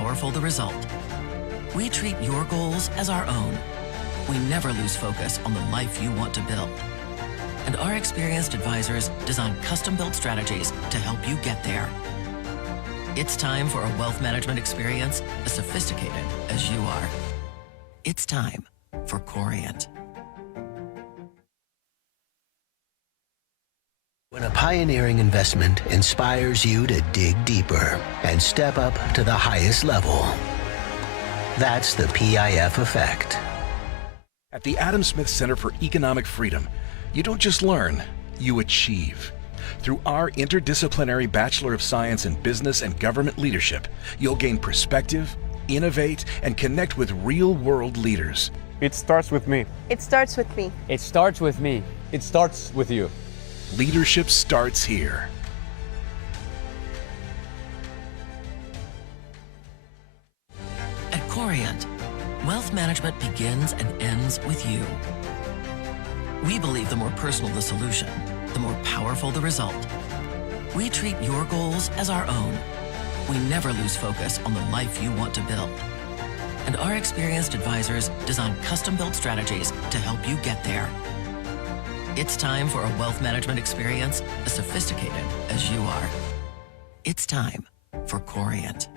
powerful the result. We treat your goals as our own. We never lose focus on the life you want to build. And our experienced advisors design custom-built strategies to help you get there. It's time for a wealth management experience as sophisticated as you are. It's time for Corient. When a pioneering investment inspires you to dig deeper and step up to the highest level, that's the PIF effect. At the Adam Smith Center for Economic Freedom, you don't just learn, you achieve. Through our interdisciplinary Bachelor of Science in Business and Government Leadership, you'll gain perspective, innovate, and connect with real-world leaders. It starts with me. It starts with me. It starts with me. It starts with you. Leadership starts here. At Corient, wealth management begins and ends with you. We believe the more personal the solution, the more powerful the result. We treat your goals as our own. We never lose focus on the life you want to build. And our experienced advisors design custom-built strategies to help you get there. It's time for a wealth management experience as sophisticated as you are. It's time for Corient.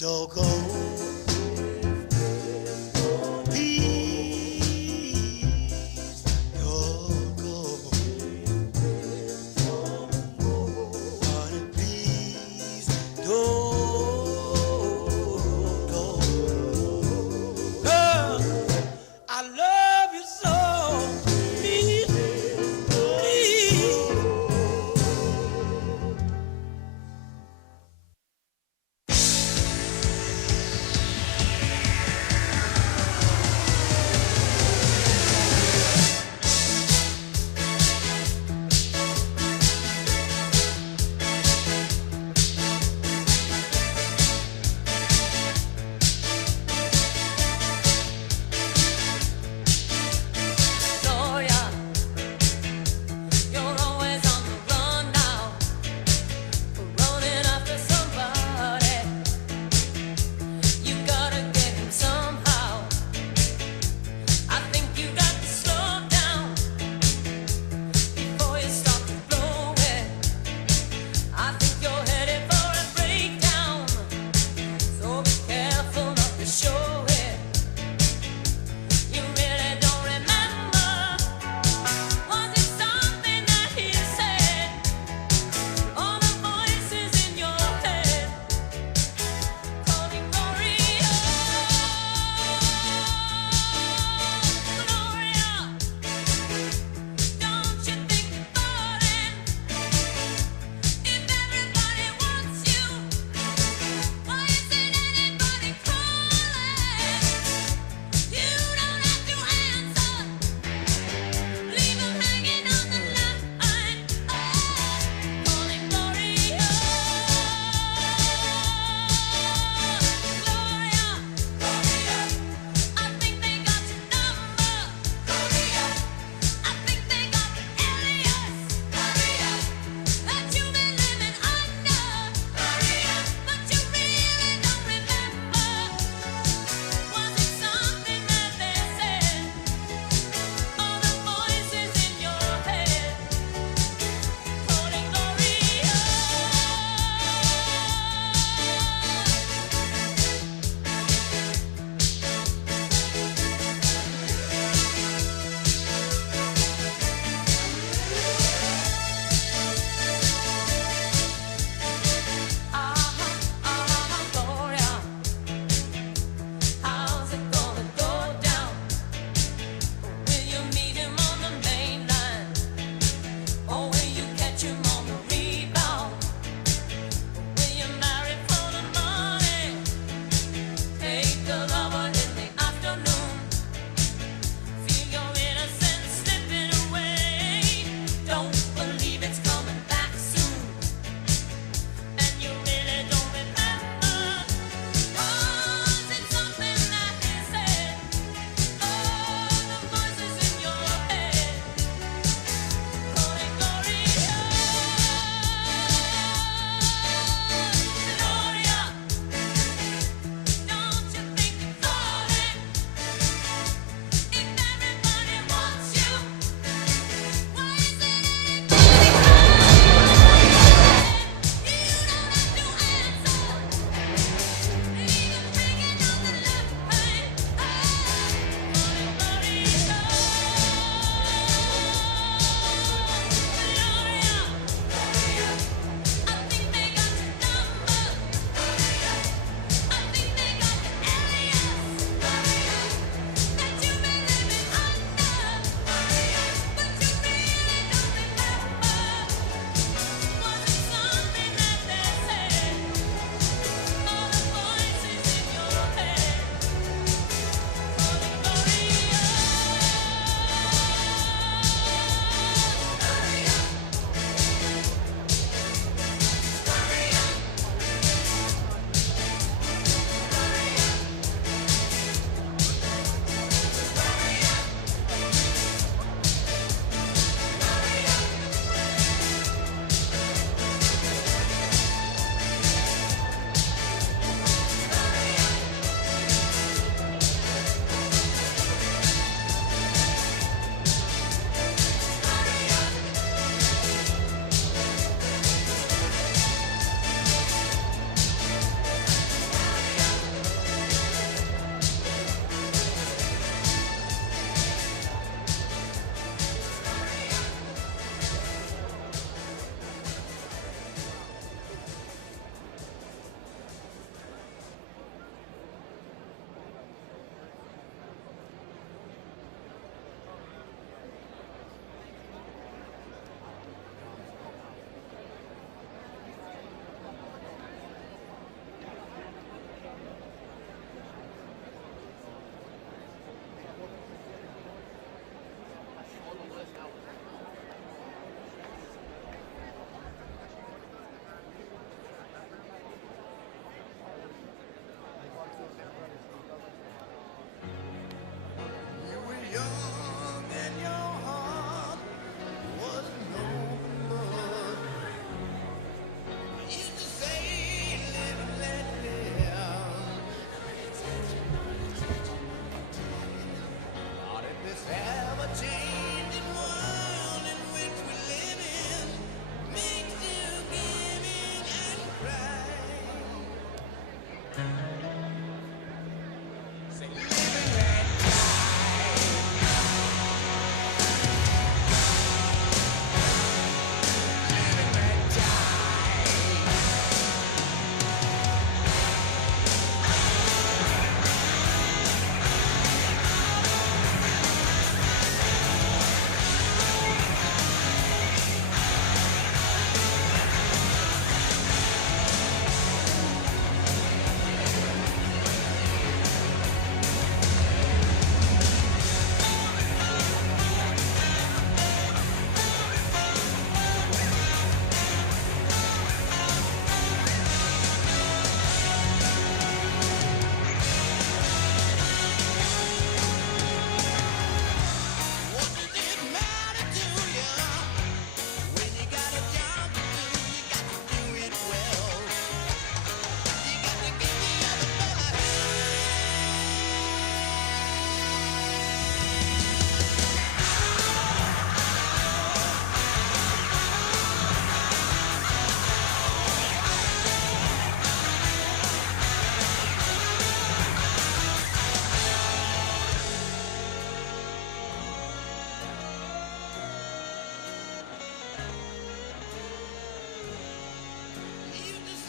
don't go. Please don't go. Honey, please don't go. Girl, I love you so. Please, please.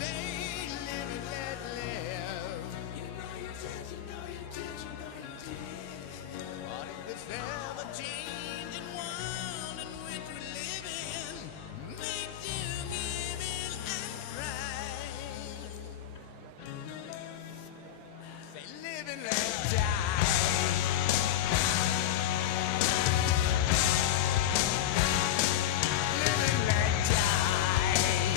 say live and let live. You know you did, you know you did, you know you did. But in this ever-changing world in which we live in, makes you give in and cry. Say live and let die. Live and let die.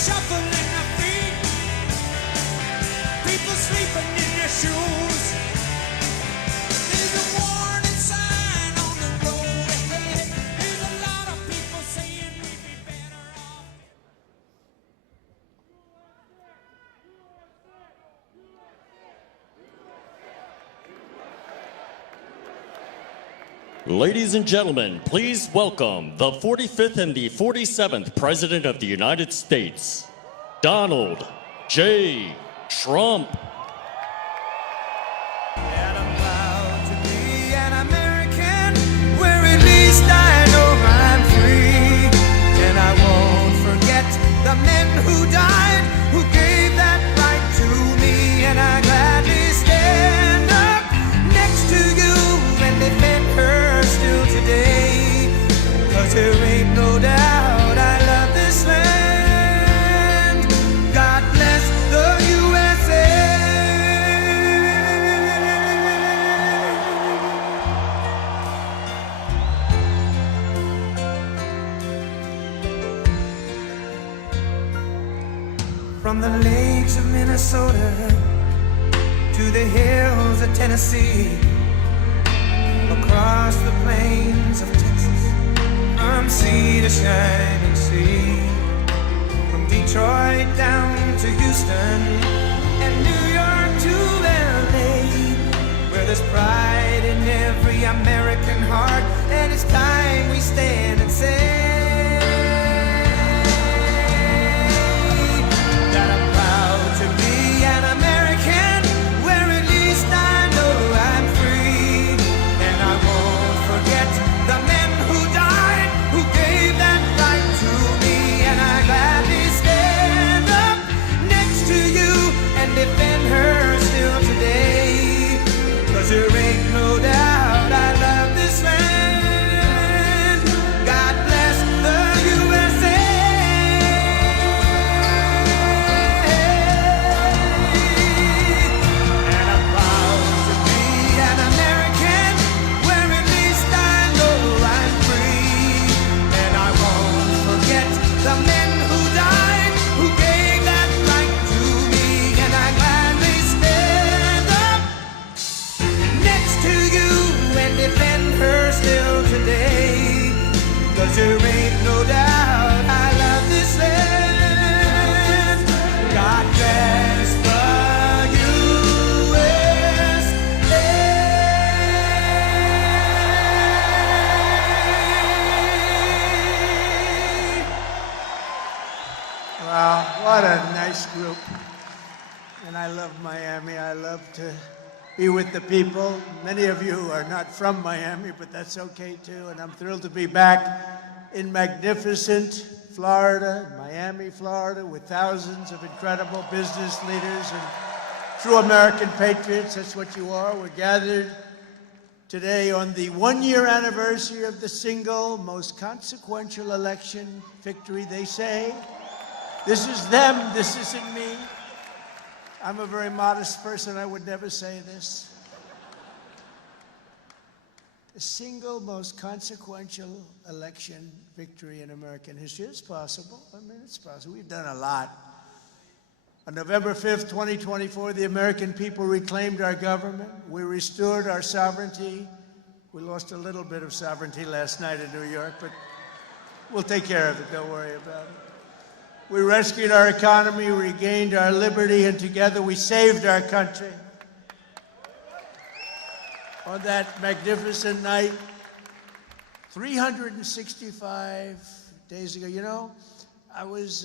shuffling their feet, people sleeping in their shoes. There's a warning sign on the road ahead. There's a lot of people saying we'd be better off. Ladies and gentlemen, please welcome the 45th and the 47th President of the United States, Donald J. Trump. And I'm proud to be an American, where at least I know I'm free. And I won't forget the men who died, who gave that right to me. And I gladly stand up next to you and defend her still today. 'Cause there ain't no doubt I love this land. God bless the USA. From the lakes of Minnesota to the hills of Tennessee, across the plains of Texas, from sea to shining sea, from Detroit down to Houston and New York to LA, where there's pride in every American heart, and it's time we stand and say that I'm proud to be an American, where at least I know I'm free. And I won't forget the men who died, who gave that right to me. And I gladly stand up next to you and defend her still today. 'Cause there ain't no doubt I love this land. God bless the USA. And I'm proud to be an American, where at least I know I'm free. And I won't forget the men who died, who gave that right to me. And I gladly stand up next to you and defend her still today. 'Cause there ain't no doubt I love this land. God bless the USA. Wow, what a nice group. And I love Miami. I love to be with the people. Many of you are not from Miami, but that's okay too. And I'm thrilled to be back in magnificent Florida, Miami, Florida, with thousands of incredible business leaders and true American patriots. That's what you are. We're gathered today on the one-year anniversary of the single most consequential election victory, they say. This is them, this isn't me. I'm a very modest person, I would never say this. The single most consequential election victory in American history. It's possible. I mean, it's possible. We've done a lot. On November 5th, 2024, the American people reclaimed our government. We restored our sovereignty. We lost a little bit of sovereignty last night in New York, but we'll take care of it. Don't worry about it. We rescued our economy, regained our liberty, and together we saved our country. On that magnificent night, 365 days ago, you know, I was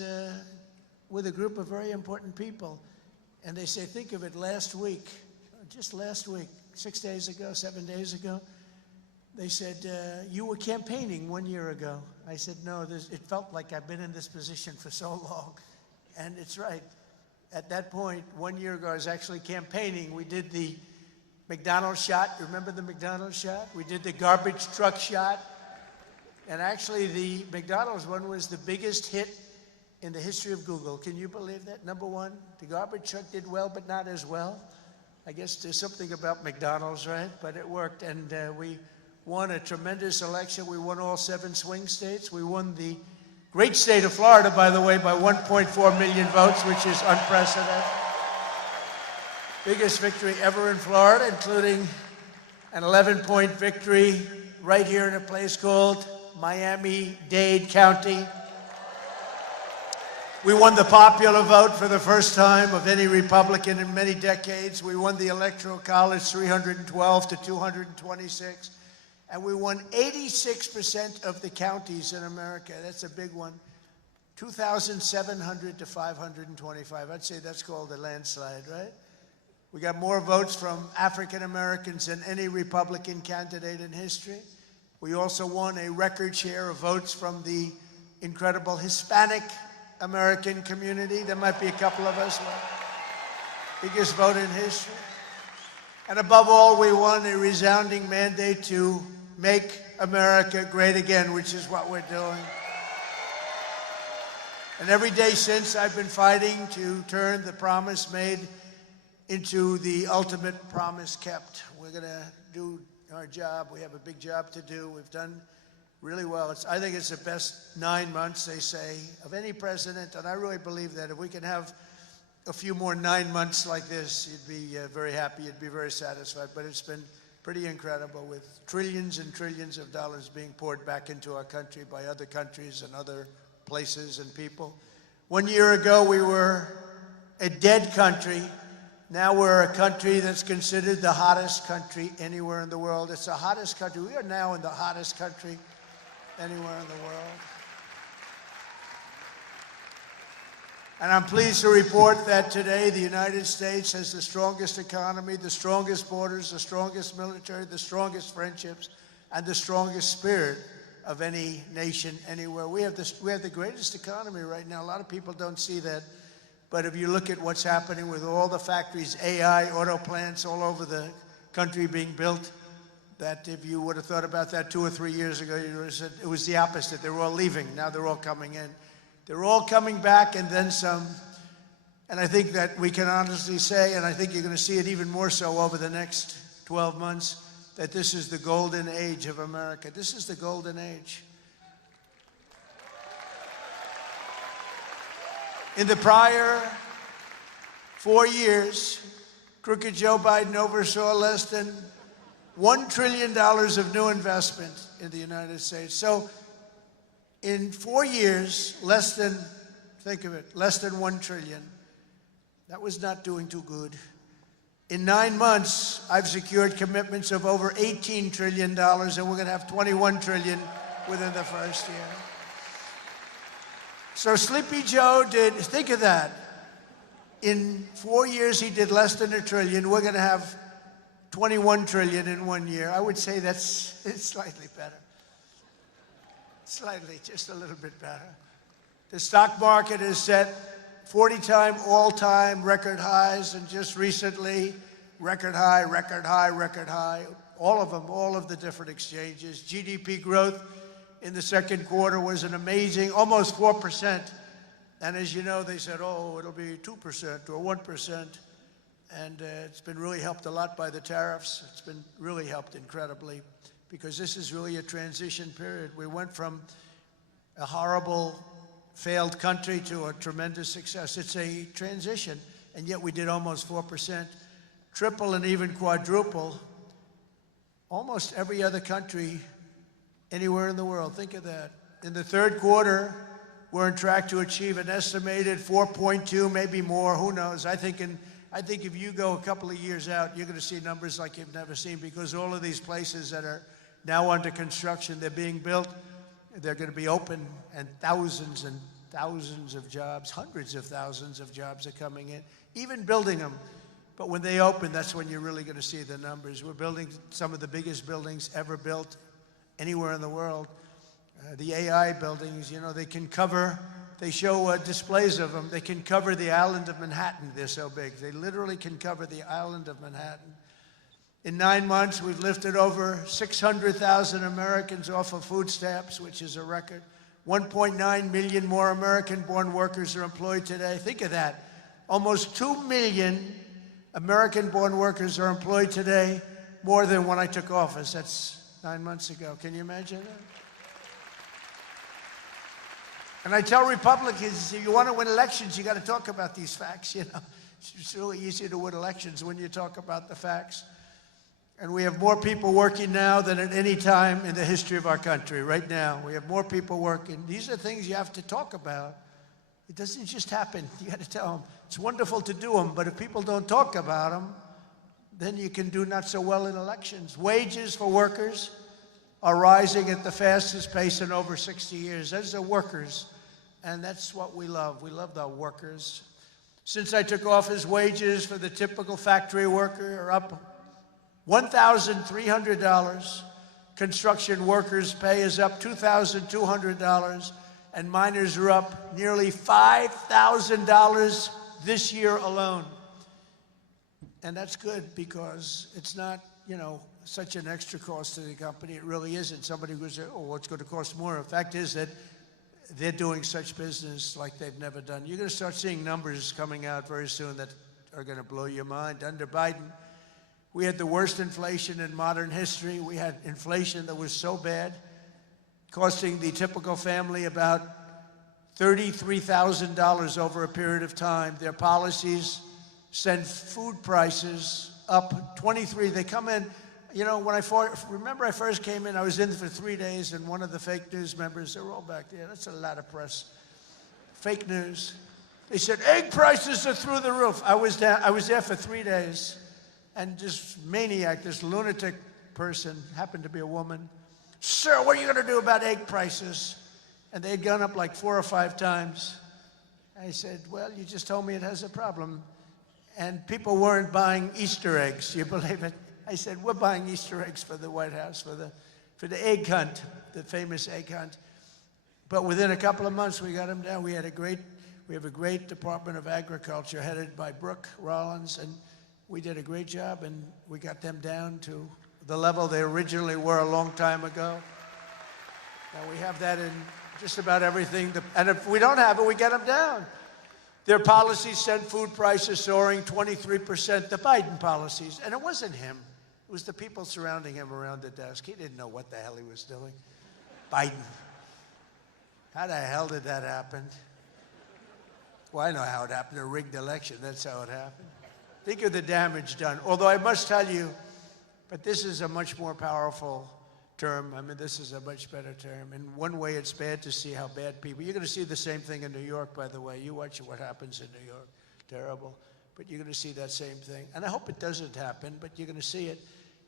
with a group of very important people, and they say, think of it, last week, just last week, 6 days ago, 7 days ago, they said, you were campaigning 1 year ago. I said, no, it felt like I've been in this position for so long. And it's right. At that point, 1 year ago, I was actually campaigning. We did the McDonald's shot. Remember the McDonald's shot? We did the garbage truck shot. And actually, the McDonald's one was the biggest hit in the history of Google. Can you believe that? Number one, the garbage truck did well, but not as well. I guess there's something about McDonald's, right? But it worked, and we won a tremendous election. We won all 7 swing states. We won the Great state of Florida, by the way, by 1.4 million votes, which is unprecedented. Biggest victory ever in Florida, including an 11-point victory right here in a place called Miami-Dade County. We won the popular vote for the first time of any Republican in many decades. We won the Electoral College 312 to 226. And we won 86% of the counties in America. That's a big one. 2,700 to 525. I'd say that's called a landslide, right? We got more votes from African Americans than any Republican candidate in history. We also won a record share of votes from the incredible Hispanic American community. There might be a couple of us left. Biggest vote in history. And above all, we won a resounding mandate to make America great again, which is what we're doing. And every day since, I've been fighting to turn the promise made into the ultimate promise kept. We're going to do our job. We have a big job to do. We've done really well. I think it's the best 9 months, they say, of any president, and I really believe that if we can have a few more 9 months like this, you'd be very happy, you'd be very satisfied. But it's been pretty incredible, with trillions and trillions of dollars being poured back into our country by other countries and other places and people. 1 year ago, we were a dead country. Now we're a country that's considered the hottest country anywhere in the world. It's the hottest country. We are now in the hottest country anywhere in the world. And I'm pleased to report that today the United States has the strongest economy, the strongest borders, the strongest military, the strongest friendships, and the strongest spirit of any nation anywhere. We have the greatest economy right now. A lot of people don't see that. But if you look at what's happening with all the factories, AI, auto plants all over the country being built, that if you would have thought about that 2 or 3 years ago, you would have said it was the opposite. They were all leaving. Now they're all coming in. They're all coming back and then some. And I think that we can honestly say, and I think you're going to see it even more so over the next 12 months, that this is the golden age of America. This is the golden age. In the prior 4 years, crooked Joe Biden oversaw less than $1 trillion of new investment in the United States. So in 4 years, think of it, less than 1 trillion. That was not doing too good. In 9 months, I've secured commitments of over $18 trillion, and we're going to have $21 trillion within the first year. So Sleepy Joe think of that. In 4 years, he did less than $1 trillion. We're going to have 21 trillion in 1 year. I would say it's slightly better. Slightly, just a little bit better. The stock market is set 40-time all-time record highs, and just recently, record high, record high, record high. All of them, all of the different exchanges. GDP growth in the second quarter was an amazing, almost 4%. And as you know, they said, oh, it'll be 2% or 1%. And it's been really helped a lot by the tariffs. It's been really helped incredibly, because this is really a transition period. We went from a horrible, failed country to a tremendous success. It's a transition, and yet we did almost 4%, triple and even quadruple almost every other country anywhere in the world. Think of that. In the third quarter, we're on track to achieve an estimated 4.2, maybe more, who knows. I think if you go a couple of years out, you're going to see numbers like you've never seen, because all of these places that are now under construction, they're being built, they're going to be open, and thousands of jobs, hundreds of thousands of jobs are coming in, even building them. But when they open, that's when you're really going to see the numbers. We're building some of the biggest buildings ever built anywhere in the world. The AI buildings, you know, they show displays of them. They can cover the island of Manhattan. They're so big. They literally can cover the island of Manhattan. In 9 months, we've lifted over 600,000 Americans off of food stamps, which is a record. 1.9 million more American-born workers are employed today. Think of that. Almost 2 million American-born workers are employed today, more than when I took office. That's 9 months ago. Can you imagine that? And I tell Republicans, if you want to win elections, you got to talk about these facts, you know. It's really easy to win elections when you talk about the facts. And we have more people working now than at any time in the history of our country. Right now, we have more people working. These are things you have to talk about. It doesn't just happen. You got to tell them. It's wonderful to do them, but if people don't talk about them, then you can do not so well in elections. Wages for workers are rising at the fastest pace in over 60 years. Those are workers, and that's what we love. We love the workers. Since I took office, wages for the typical factory worker are up $1,300. Construction workers' pay is up $2,200, and miners are up nearly $5,000 this year alone. And that's good because it's not, you know, such an extra cost to the company. It really isn't. Somebody would say, oh, well, it's going to cost more. The fact is that they're doing such business like they've never done. You're going to start seeing numbers coming out very soon that are going to blow your mind. Under Biden, we had the worst inflation in modern history. We had inflation that was so bad, costing the typical family about $33,000 over a period of time. Their policies send food prices up 23. They come in, you know, when I first came in, I was in for 3 days, and one of the fake news members, they're all back there. That's a lot of press. Fake news. They said, egg prices are through the roof. I was there for 3 days, and this maniac, this lunatic person, happened to be a woman. Sir, what are you going to do about egg prices? And they'd gone up like 4 or 5 times. I said, well, you just told me it has a problem. And people weren't buying Easter eggs. You believe it? I said, we're buying Easter eggs for the White House, for the egg hunt, the famous egg hunt. But within a couple of months, we got them down. We have a great Department of Agriculture headed by Brooke Rollins, and we did a great job, and we got them down to the level they originally were a long time ago. Now we have that in just about everything. And if we don't have it, we get them down. Their policies sent food prices soaring 23%, the Biden policies. And it wasn't him. It was the people surrounding him around the desk. He didn't know what the hell he was doing. Biden. How the hell did that happen? Well, I know how it happened. A rigged election. That's how it happened. Think of the damage done. Although I must tell you, but this is a much more powerful term. I mean, this is a much better term. In one way, it's bad to see how bad people... You're going to see the same thing in New York, by the way. You watch what happens in New York. Terrible. But you're going to see that same thing. And I hope it doesn't happen, but you're going to see it.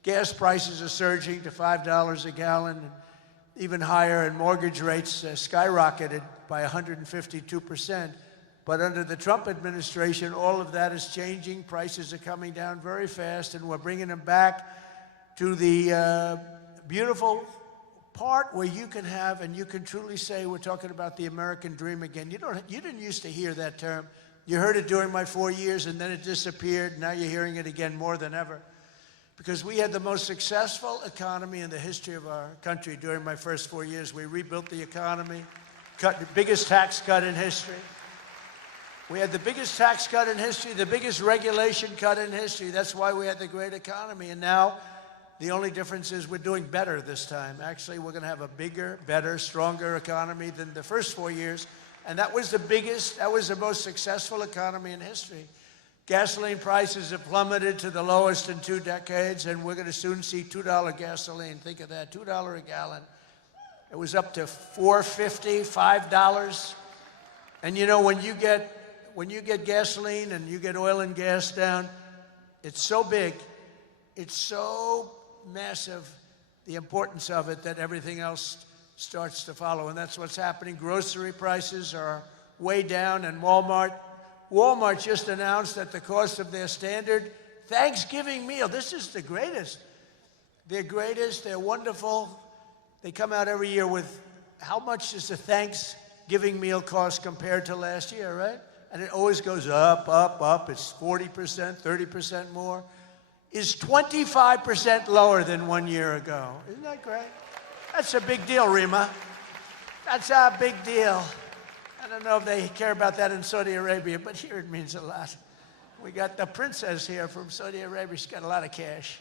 Gas prices are surging to $5 a gallon, and even higher, and mortgage rates skyrocketed by 152%. But under the Trump administration, all of that is changing. Prices are coming down very fast, and we're bringing them back to the beautiful part where you can have, and you can truly say, we're talking about the American dream again. You didn't used to hear that term. You heard it during my 4 years, and then it disappeared. Now you're hearing it again more than ever. Because we had the most successful economy in the history of our country during my first 4 years. We rebuilt the economy, cut the biggest tax cut in history. We had the biggest tax cut in history, the biggest regulation cut in history. That's why we had the great economy. And now, the only difference is we're doing better this time. Actually, we're going to have a bigger, better, stronger economy than the first 4 years. And that was the most successful economy in history. Gasoline prices have plummeted to the lowest in 2 decades, and we're going to soon see $2 gasoline. Think of that, $2 a gallon. It was up to $4.50, $5. And you know, when you get gasoline and you get oil and gas down, it's so big, it's so massive, the importance of it, that everything else starts to follow. And that's what's happening. Grocery prices are way down, and Walmart just announced that the cost of their standard Thanksgiving meal, this is the greatest. They're greatest, they're wonderful. They come out every year with how much does a Thanksgiving meal cost compared to last year, right? And it always goes up, up, up. It's 40%, 30% more. Is 25% lower than 1 year ago. Isn't that great? That's a big deal, Rima. That's a big deal. I don't know if they care about that in Saudi Arabia, but here it means a lot. We got the princess here from Saudi Arabia. She's got a lot of cash.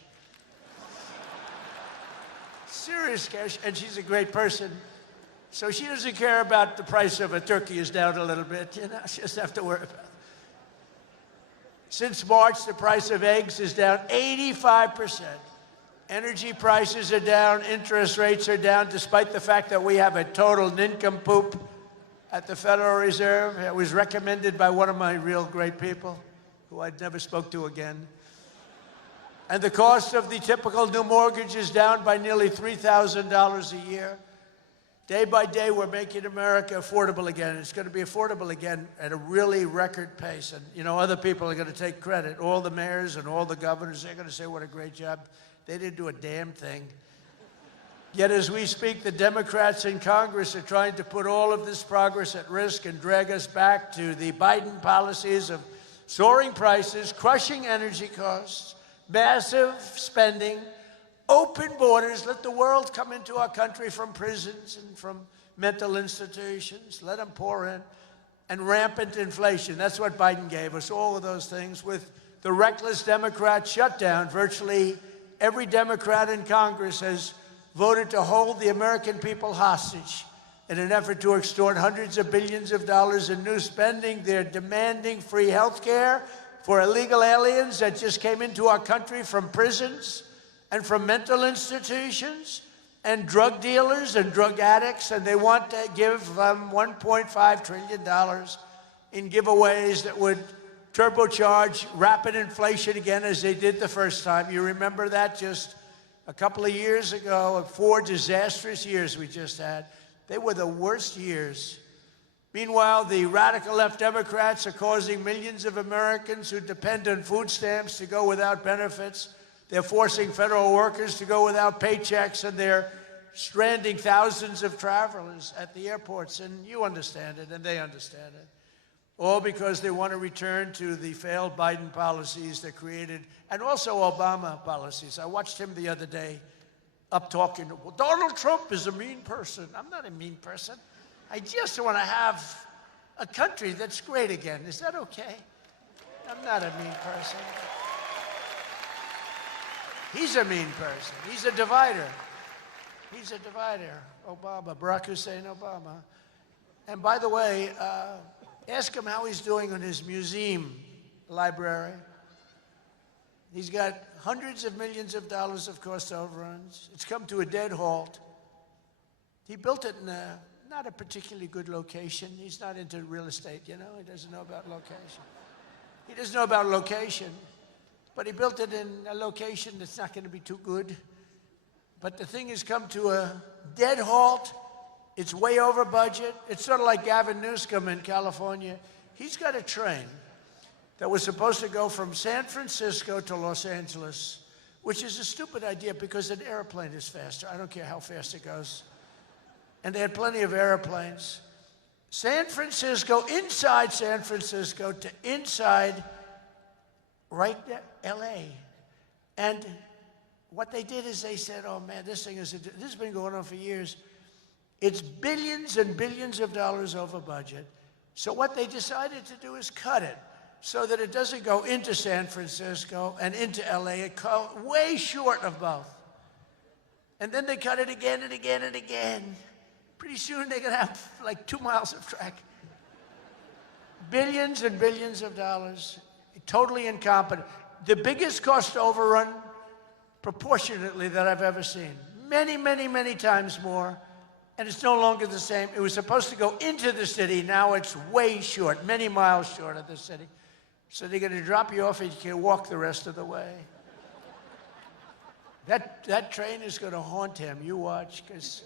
Serious cash, and she's a great person. So she doesn't care about the price of a turkey is down a little bit, you know, she doesn't have to worry about it. Since March, the price of eggs is down 85%. Energy prices are down, interest rates are down, despite the fact that we have a total nincompoop at the Federal Reserve. It was recommended by one of my real great people, who I'd never spoke to again. And the cost of the typical new mortgage is down by nearly $3,000 a year. Day by day, we're making America affordable again. It's going to be affordable again at a really record pace. And, you know, other people are going to take credit. All the mayors and all the governors, they're going to say what a great job. They didn't do a damn thing. Yet as we speak, the Democrats in Congress are trying to put all of this progress at risk and drag us back to the Biden policies of soaring prices, crushing energy costs, massive spending, open borders, let the world come into our country from prisons and from mental institutions, let them pour in, and rampant inflation. That's what Biden gave us, all of those things. With the reckless Democrat shutdown, virtually every Democrat in Congress has voted to hold the American people hostage in an effort to extort hundreds of billions of dollars in new spending. They're demanding free health care for illegal aliens that just came into our country from prisons and from mental institutions, and drug dealers and drug addicts, and they want to give them $1.5 trillion in giveaways that would turbocharge rapid inflation again, as they did the first time. You remember that just a couple of years ago, 4 disastrous years we just had. They were the worst years. Meanwhile, the radical left Democrats are causing millions of Americans who depend on food stamps to go without benefits. They're forcing federal workers to go without paychecks, and they're stranding thousands of travelers at the airports. And you understand it, and they understand it. All because they want to return to the failed Biden policies that created, and also Obama policies. I watched him the other day up talking, well, Donald Trump is a mean person. I'm not a mean person. I just want to have a country that's great again. Is that okay? I'm not a mean person. He's a mean person. He's a divider. He's a divider. Obama, Barack Hussein Obama. And by the way, ask him how he's doing on his museum library. He's got hundreds of millions of dollars of cost overruns. It's come to a dead halt. He built it in not a particularly good location. He's not into real estate, you know? He doesn't know about location. He doesn't know about location. But he built it in a location that's not going to be too good. But the thing has come to a dead halt. It's way over budget. It's sort of like Gavin Newsom in California. He's got a train that was supposed to go from San Francisco to Los Angeles, which is a stupid idea because an airplane is faster. I don't care how fast it goes. And they had plenty of airplanes. San Francisco, inside San Francisco to inside right there, LA. And what they did is they said, oh man, this has been going on for years. It's billions and billions of dollars over budget. So what they decided to do is cut it so that it doesn't go into San Francisco and into LA. It goes way short of both. And then they cut it again and again and again. Pretty soon they're gonna have like 2 miles of track. Billions and billions of dollars. Totally incompetent. The biggest cost overrun, proportionately, that I've ever seen. Many, many, many times more. And it's no longer the same. It was supposed to go into the city. Now it's way short, many miles short of the city. So they're going to drop you off and you can walk the rest of the way. That train is going to haunt him. You watch, because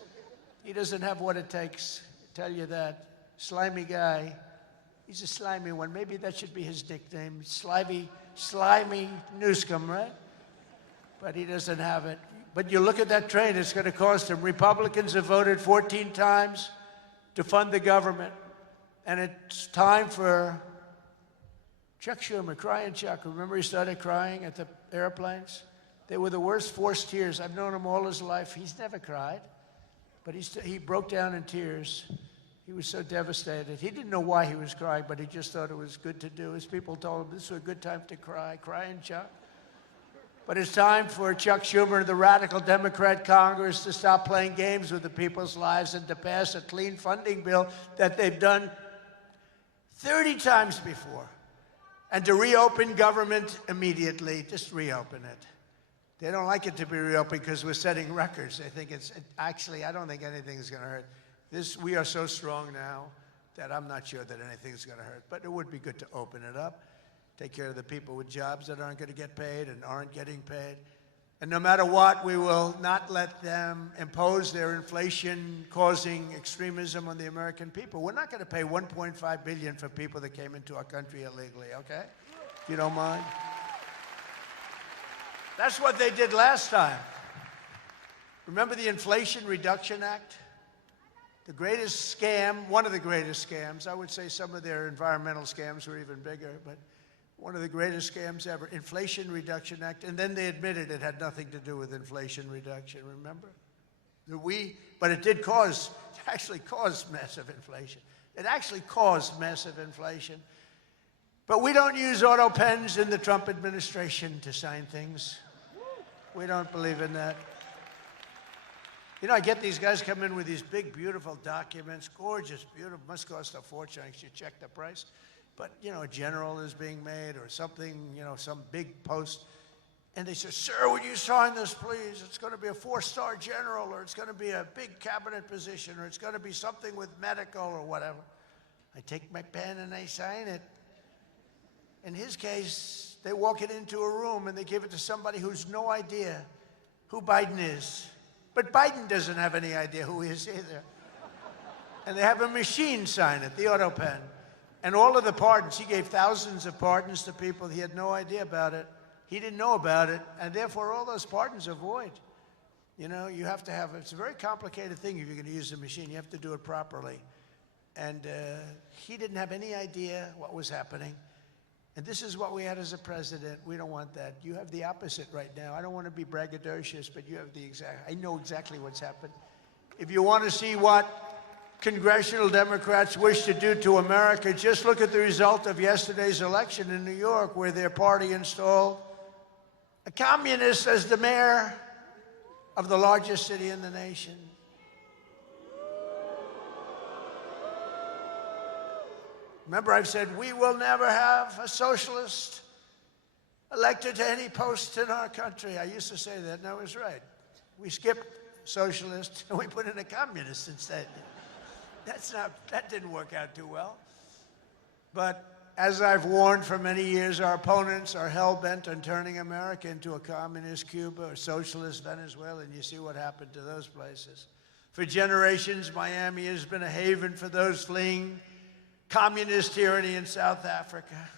he doesn't have what it takes. I tell you that. Slimy guy. He's a slimy one. Maybe that should be his nickname. Slimy Newsom, right? But he doesn't have it. But you look at that train, it's going to cost him. Republicans have voted 14 times to fund the government. And it's time for Chuck Schumer, crying Chuck. Remember he started crying at the airplanes? They were the worst forced tears. I've known him all his life. He's never cried. But he broke down in tears. He was so devastated. He didn't know why he was crying, but he just thought it was good to do. His people told him this was a good time to cry. Crying Chuck. But it's time for Chuck Schumer and the radical Democrat Congress to stop playing games with the people's lives and to pass a clean funding bill that they've done 30 times before. And to reopen government immediately, just reopen it. They don't like it to be reopened because we're setting records. They think actually, I don't think anything's going to hurt. We are so strong now that I'm not sure that anything's going to hurt. But it would be good to open it up, take care of the people with jobs that aren't going to get paid and aren't getting paid. And no matter what, we will not let them impose their inflation-causing extremism on the American people. We're not going to pay $1.5 billion for people that came into our country illegally, okay? If you don't mind. That's what they did last time. Remember the Inflation Reduction Act? The greatest scam, one of the greatest scams. I would say some of their environmental scams were even bigger, but one of the greatest scams ever. Inflation Reduction Act, and then they admitted it had nothing to do with inflation reduction, remember? But it did actually cause massive inflation. It actually caused massive inflation. But we don't use auto pens in the Trump administration to sign things. We don't believe in that. You know, I get these guys come in with these big, beautiful documents, gorgeous, beautiful, must cost a fortune. I should check the price. But, you know, a general is being made or something, you know, some big post. And they say, sir, would you sign this, please? It's going to be a 4-star general, or it's going to be a big cabinet position, or it's going to be something with medical or whatever. I take my pen and I sign it. In his case, they walk it into a room and they give it to somebody who's no idea who Biden is. But Biden doesn't have any idea who he is either. And they have a machine sign it, the auto pen. And all of the pardons, he gave thousands of pardons to people. He had no idea about it. He didn't know about it. And therefore, all those pardons are void. You know, you have to have, it's a very complicated thing if you're going to use a machine. You have to do it properly. And he didn't have any idea what was happening. And this is what we had as a president. We don't want that. You have the opposite right now. I don't want to be braggadocious, but you have the exact, I know exactly what's happened. If you want to see what congressional Democrats wish to do to America, just look at the result of yesterday's election in New York, where their party installed a communist as the mayor of the largest city in the nation. Remember, I've said we will never have a socialist elected to any post in our country. I used to say that, and I was right. We skipped socialist and we put in a communist instead. That didn't work out too well. But as I've warned for many years, our opponents are hell-bent on turning America into a communist Cuba or socialist Venezuela, and you see what happened to those places. For generations, Miami has been a haven for those fleeing communist tyranny in South Africa.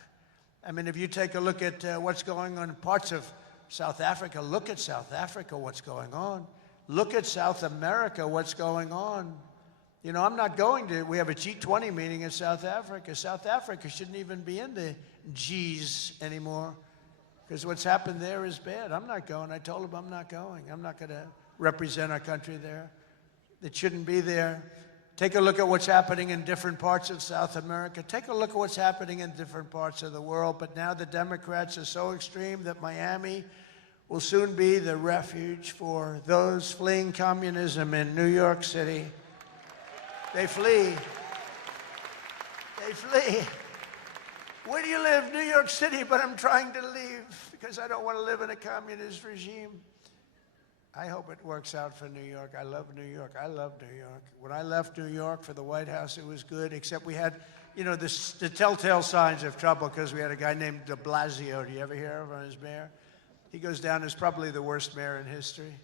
I mean, if you take a look at what's going on in parts of South Africa, look at South Africa, what's going on. Look at South America, what's going on. You know, I'm not going to, we have a G20 meeting in South Africa. South Africa shouldn't even be in the Gs anymore because what's happened there is bad. I'm not going. I told them I'm not going. I'm not going to represent our country there. It shouldn't be there. Take a look at what's happening in different parts of South America. Take a look at what's happening in different parts of the world. But now the Democrats are so extreme that Miami will soon be the refuge for those fleeing communism in New York City. They flee. They flee. Where do you live? New York City, but I'm trying to leave because I don't want to live in a communist regime. I hope it works out for New York. I love New York. I love New York. When I left New York for the White House, it was good, except we had, you know, the telltale signs of trouble because we had a guy named de Blasio. Do you ever hear of him as mayor? He goes down as probably the worst mayor in history.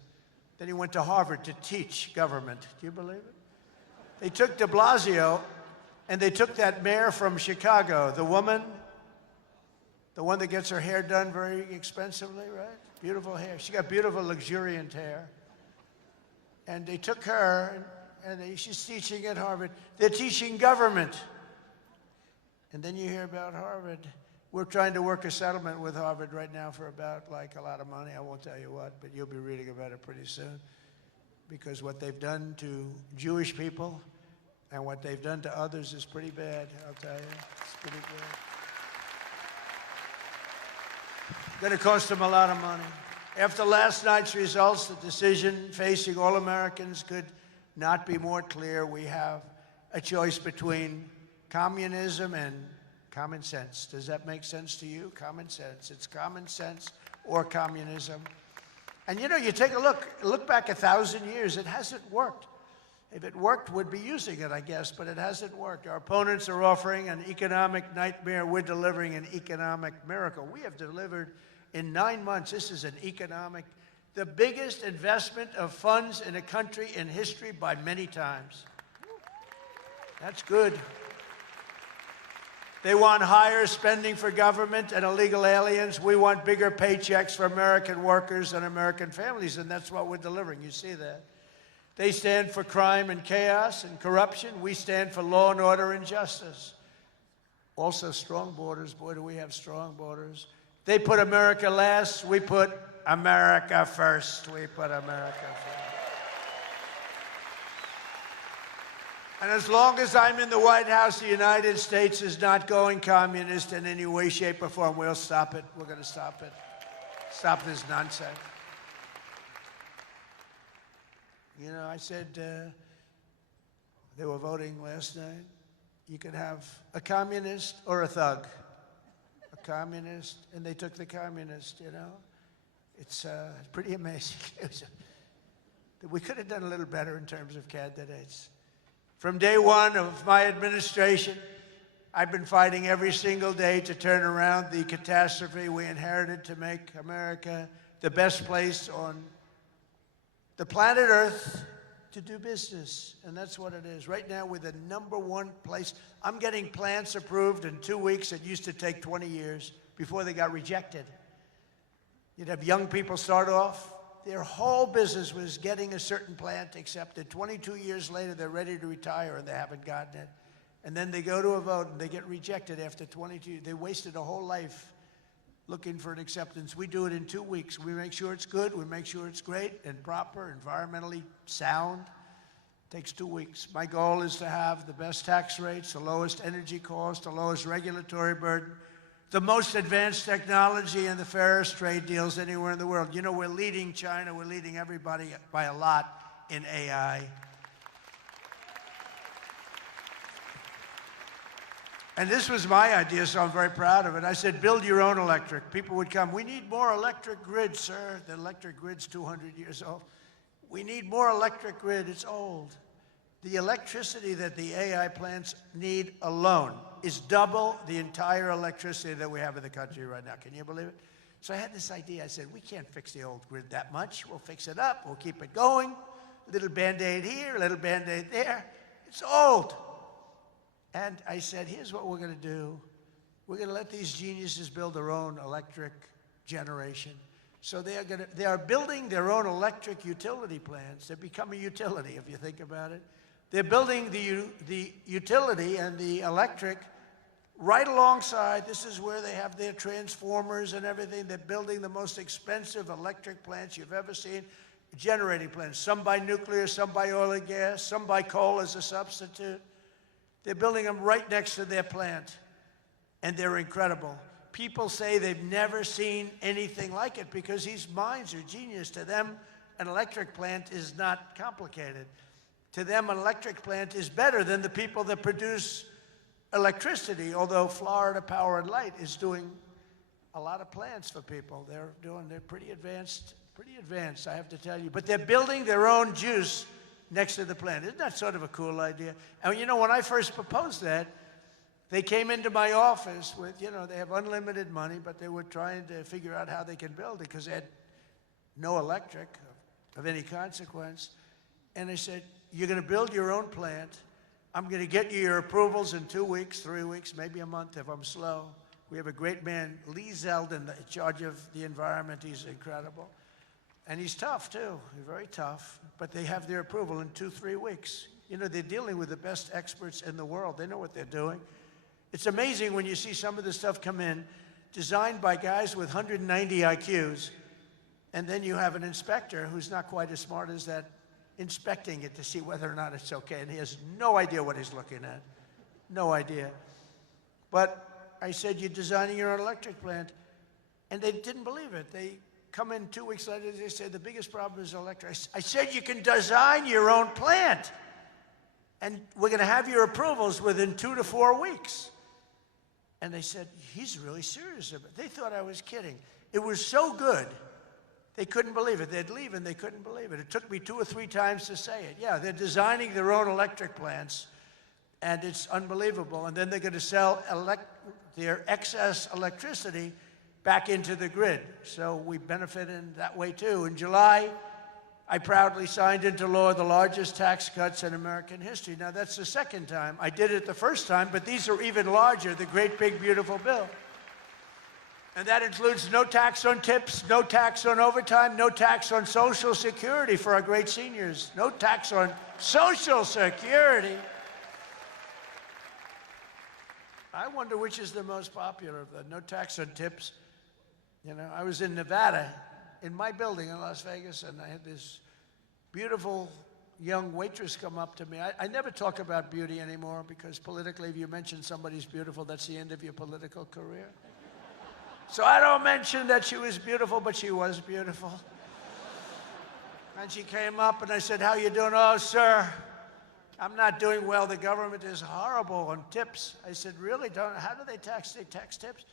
Then he went to Harvard to teach government. Do you believe it? They took de Blasio, and they took that mayor from Chicago, the woman, the one that gets her hair done very expensively, right? Beautiful hair. She got beautiful, luxuriant hair. And they took her, and she's teaching at Harvard. They're teaching government. And then you hear about Harvard. We're trying to work a settlement with Harvard right now for about, like, a lot of money. I won't tell you what, but you'll be reading about it pretty soon. Because what they've done to Jewish people and what they've done to others is pretty bad, I'll tell you. It's pretty bad. Going to cost them a lot of money. After last night's results, the decision facing all Americans could not be more clear. We have a choice between communism and common sense. Does that make sense to you? Common sense. It's common sense or communism. And you know, you take a look back 1,000 years, it hasn't worked. If it worked, we'd be using it, I guess, but it hasn't worked. Our opponents are offering an economic nightmare. We're delivering an economic miracle. We have delivered in 9 months, this is the biggest investment of funds in a country in history by many times. That's good. They want higher spending for government and illegal aliens. We want bigger paychecks for American workers and American families, and that's what we're delivering. You see that? They stand for crime and chaos and corruption. We stand for law and order and justice. Also, strong borders. Boy, do we have strong borders. They put America last. We put America first. We put America first. And as long as I'm in the White House, the United States is not going communist in any way, shape, or form. We'll stop it. We're going to stop it. Stop this nonsense. You know, I said they were voting last night. You could have a communist or a thug. A communist, and they took the communist, you know. It's pretty amazing. We could have done a little better in terms of candidates. From day one of my administration, I've been fighting every single day to turn around the catastrophe we inherited to make America the best place on the planet Earth to do business. And that's what it is. Right now, we're the #1 place. I'm getting plants approved in 2 weeks. It used to take 20 years before they got rejected. You'd have young people start off. Their whole business was getting a certain plant accepted. 22 years later, they're ready to retire and they haven't gotten it. And then they go to a vote and they get rejected after 22. They wasted a whole life looking for an acceptance. We do it in 2 weeks. We make sure it's good. We make sure it's great and proper, environmentally sound. It takes 2 weeks. My goal is to have the best tax rates, the lowest energy cost, the lowest regulatory burden, the most advanced technology, and the fairest trade deals anywhere in the world. You know, we're leading China. We're leading everybody by a lot in AI. And this was my idea, so I'm very proud of it. I said, build your own electric. People would come. We need more electric grid, sir. The electric grid's 200 years old. We need more electric grid. It's old. The electricity that the AI plants need alone is double the entire electricity that we have in the country right now. Can you believe it? So I had this idea. I said, we can't fix the old grid that much. We'll fix it up. We'll keep it going. A little Band-Aid here, a little Band-Aid there. It's old. And I said, here's what we're going to do. We're going to let these geniuses build their own electric generation. So they are building their own electric utility plants. They become a utility, if you think about it. They're building the utility and the electric right alongside. This is where they have their transformers and everything. They're building the most expensive electric plants you've ever seen, generating plants. Some by nuclear, some by oil and gas, some by coal as a substitute. They're building them right next to their plant, and they're incredible. People say they've never seen anything like it because these minds are genius. To them, an electric plant is not complicated. To them, an electric plant is better than the people that produce electricity, although Florida Power and Light is doing a lot of plants for people. They're pretty advanced, I have to tell you. But they're building their own juice next to the plant. Isn't that sort of a cool idea? And you know, when I first proposed that, they came into my office with, you know, they have unlimited money, but they were trying to figure out how they can build it because they had no electric of any consequence. And I said, you're going to build your own plant. I'm going to get you your approvals in 2 weeks, 3 weeks, maybe a month if I'm slow. We have a great man, Lee Zeldin, in charge of the environment. He's incredible. And he's tough, too. He's very tough. But they have their approval in 2-3 weeks. You know, they're dealing with the best experts in the world. They know what they're doing. It's amazing when you see some of the stuff come in, designed by guys with 190 IQs, and then you have an inspector who's not quite as smart as that, inspecting it to see whether or not it's okay. And he has no idea what he's looking at. No idea. But I said, you're designing your own electric plant. And they didn't believe it. come in 2 weeks later, they say the biggest problem is electric. I said, you can design your own plant. And we're going to have your approvals within 2 to 4 weeks. And they said, he's really serious about it. They thought I was kidding. It was so good, they couldn't believe it. They'd leave and they couldn't believe it. It took me 2 or 3 times to say it. Yeah, they're designing their own electric plants, and it's unbelievable. And then they're going to sell their excess electricity back into the grid. So we benefit in that way too. In July, I proudly signed into law the largest tax cuts in American history. Now, that's the second time. I did it the first time, but these are even larger, the great, big, beautiful bill. And that includes no tax on tips, no tax on overtime, no tax on Social Security for our great seniors, no tax on Social Security. I wonder which is the most popular of the no tax on tips. You know, I was in Nevada, in my building in Las Vegas, and I had this beautiful young waitress come up to me. I never talk about beauty anymore because politically, if you mention somebody's beautiful, that's the end of your political career. So I don't mention that she was beautiful, but she was beautiful. And she came up and I said, how you doing? Oh, sir, I'm not doing well. The government is horrible on tips. I said, really? How do they tax? They tax tips?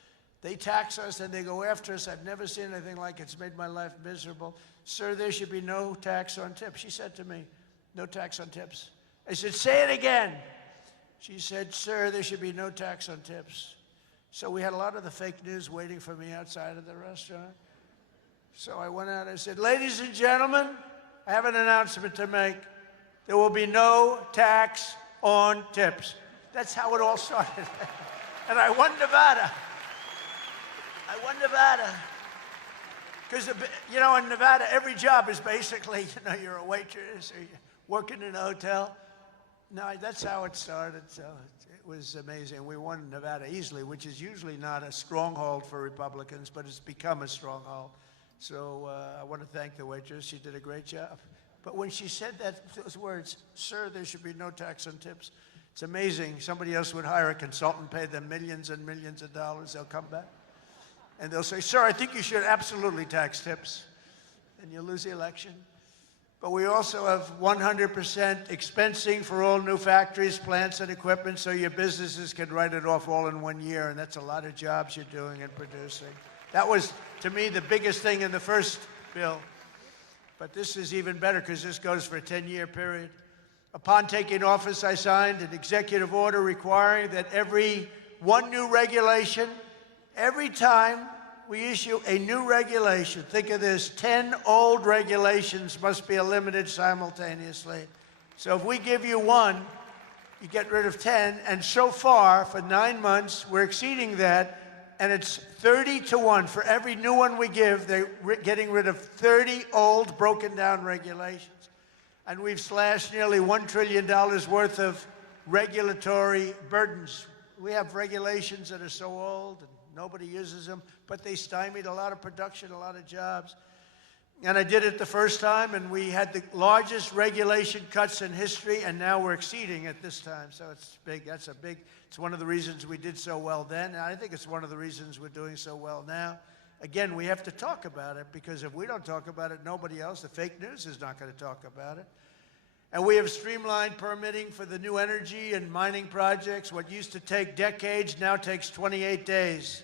They tax us and they go after us. I've never seen anything like it. It's made my life miserable. Sir, there should be no tax on tips. She said to me, no tax on tips. I said, say it again. She said, sir, there should be no tax on tips. So we had a lot of the fake news waiting for me outside of the restaurant. So I went out, I said, ladies and gentlemen, I have an announcement to make. There will be no tax on tips. That's how it all started. And I won Nevada. I won Nevada. Because, you know, in Nevada, every job is basically, you know, you're a waitress or you're working in a hotel. No, that's how it started. So it was amazing. We won Nevada easily, which is usually not a stronghold for Republicans, but it's become a stronghold. So I want to thank the waitress. She did a great job. But when she said those words, sir, there should be no tax on tips, it's amazing. Somebody else would hire a consultant, pay them millions and millions of dollars. They'll come back. And they'll say, sir, I think you should absolutely tax tips. And you'll lose the election. But we also have 100% expensing for all new factories, plants, and equipment, so your businesses can write it off all in 1 year, and that's a lot of jobs you're doing and producing. That was, to me, the biggest thing in the first bill. But this is even better because this goes for a 10-year period. Upon taking office, I signed an executive order requiring that every new regulation, every time we issue a new regulation, think of this, 10 old regulations must be eliminated simultaneously. So if we give you one, you get rid of 10, and so far, for 9 months, we're exceeding that, and it's 30 to 1. For every new one we give, they're getting rid of 30 old, broken down regulations. And we've slashed nearly $1 trillion worth of regulatory burdens. We have regulations that are so old, and nobody uses them, but they stymied a lot of production, a lot of jobs. And I did it the first time, and we had the largest regulation cuts in history, and now we're exceeding it this time. So it's big. It's one of the reasons we did so well then, and I think it's one of the reasons we're doing so well now. Again, we have to talk about it, because if we don't talk about it, nobody else, the fake news is not going to talk about it. And we have streamlined permitting for the new energy and mining projects. What used to take decades now takes 28 days.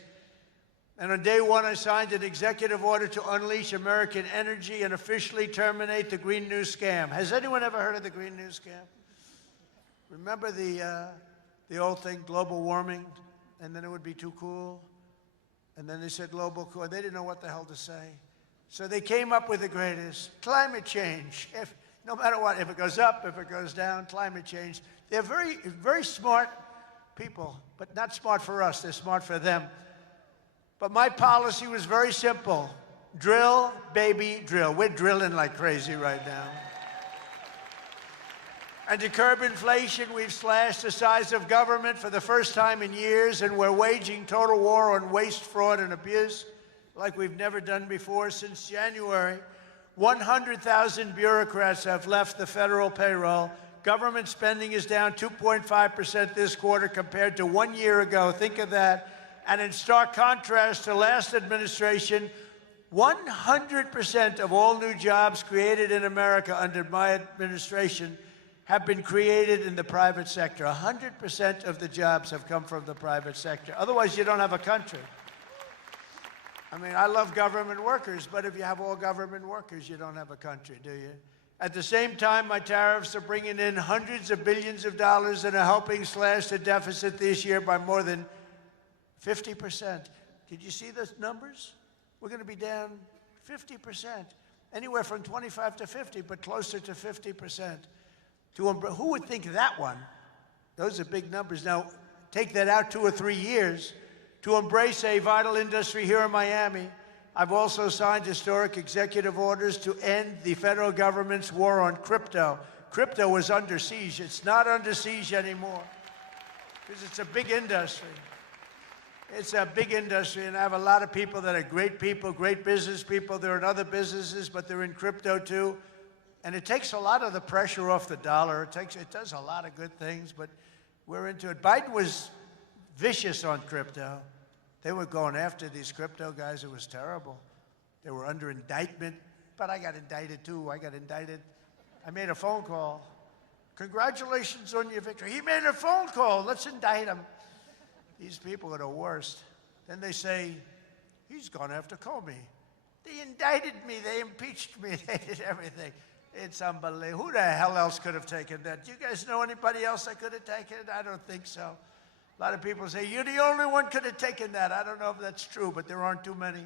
And on day one, I signed an executive order to unleash American energy and officially terminate the Green New Scam. Has anyone ever heard of the Green New Scam? Remember the old thing, global warming, and then it would be too cool? And then they said global cool. They didn't know what the hell to say. So they came up with the greatest, climate change. No matter what, if it goes up, if it goes down, climate change. They're very, very smart people, but not smart for us. They're smart for them. But my policy was very simple. Drill, baby, drill. We're drilling like crazy right now. And to curb inflation, we've slashed the size of government for the first time in years, and we're waging total war on waste, fraud, and abuse like we've never done before. Since January, 100,000 bureaucrats have left the federal payroll. Government spending is down 2.5% this quarter compared to 1 year ago. Think of that. And in stark contrast to last administration, 100% of all new jobs created in America under my administration have been created in the private sector. 100% of the jobs have come from the private sector. Otherwise, you don't have a country. I mean, I love government workers, but if you have all government workers, you don't have a country, do you? At the same time, my tariffs are bringing in hundreds of billions of dollars and are helping slash the deficit this year by more than 50%. Did you see the numbers? We're going to be down 50%, anywhere from 25 to 50, but closer to 50%. Who would think that one? Those are big numbers. Now, take that out 2 or 3 years. To embrace a vital industry here in Miami, I've also signed historic executive orders to end the federal government's war on crypto. Crypto was under siege. It's not under siege anymore because it's a big industry. It's a big industry, and I have a lot of people that are great people, great business people. They're in other businesses, but they're in crypto too. And it takes a lot of the pressure off the dollar. It does a lot of good things, but we're into it. Biden was vicious on crypto. They were going after these crypto guys. It was terrible. They were under indictment, but I got indicted too. I made a phone call. Congratulations on your victory. He made a phone call. Let's indict him. These people are the worst. Then they say, he's gone after Comey. They indicted me. They impeached me. They did everything. It's unbelievable. Who the hell else could have taken that? Do you guys know anybody else that could have taken it? I don't think so. A lot of people say, you're the only one could have taken that. I don't know if that's true, but there aren't too many.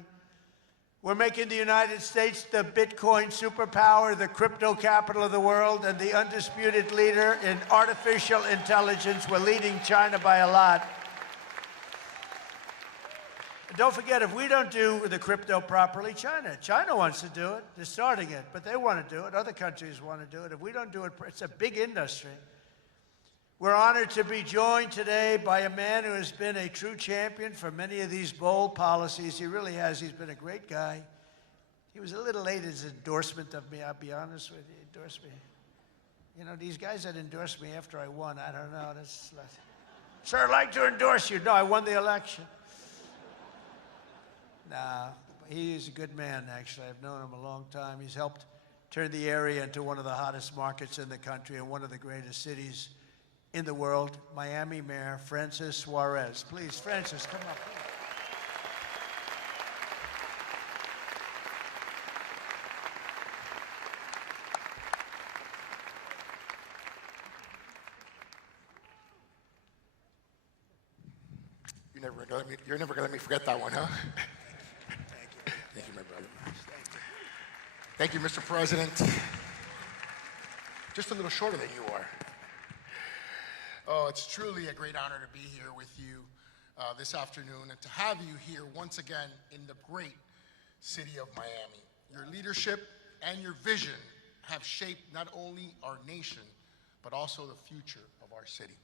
We're making the United States the Bitcoin superpower, the crypto capital of the world, and the undisputed leader in artificial intelligence. We're leading China by a lot. Don't forget, if we don't do the crypto properly, China wants to do it. They're starting it, but they want to do it. Other countries want to do it. If we don't do it, it's a big industry. We're honored to be joined today by a man who has been a true champion for many of these bold policies. He really has. He's been a great guy. He was a little late in his endorsement of me, I'll be honest with you. He endorsed me. You know, these guys that endorsed me after I won, I don't know. Sir, I'd like to endorse you. No, I won the election. Nah, he's a good man, actually. I've known him a long time. He's helped turn the area into one of the hottest markets in the country and one of the greatest cities in the world. Miami Mayor Francis Suarez. Please, Francis, come up. You're never gonna let me forget that one, huh? Thank you, my brother. Thank you, Mr. President. Just a little shorter than you are. Oh, it's truly a great honor to be here with you this afternoon and to have you here once again in the great city of Miami. Your leadership and your vision have shaped not only our nation, but also the future of our city.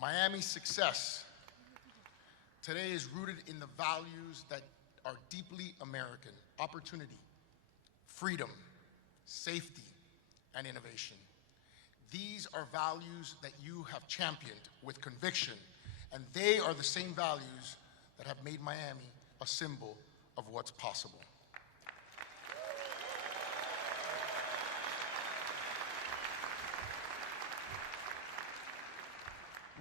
Miami's success today is rooted in the values that are deeply American: opportunity, freedom, safety, and innovation. These are values that you have championed with conviction, and they are the same values that have made Miami a symbol of what's possible.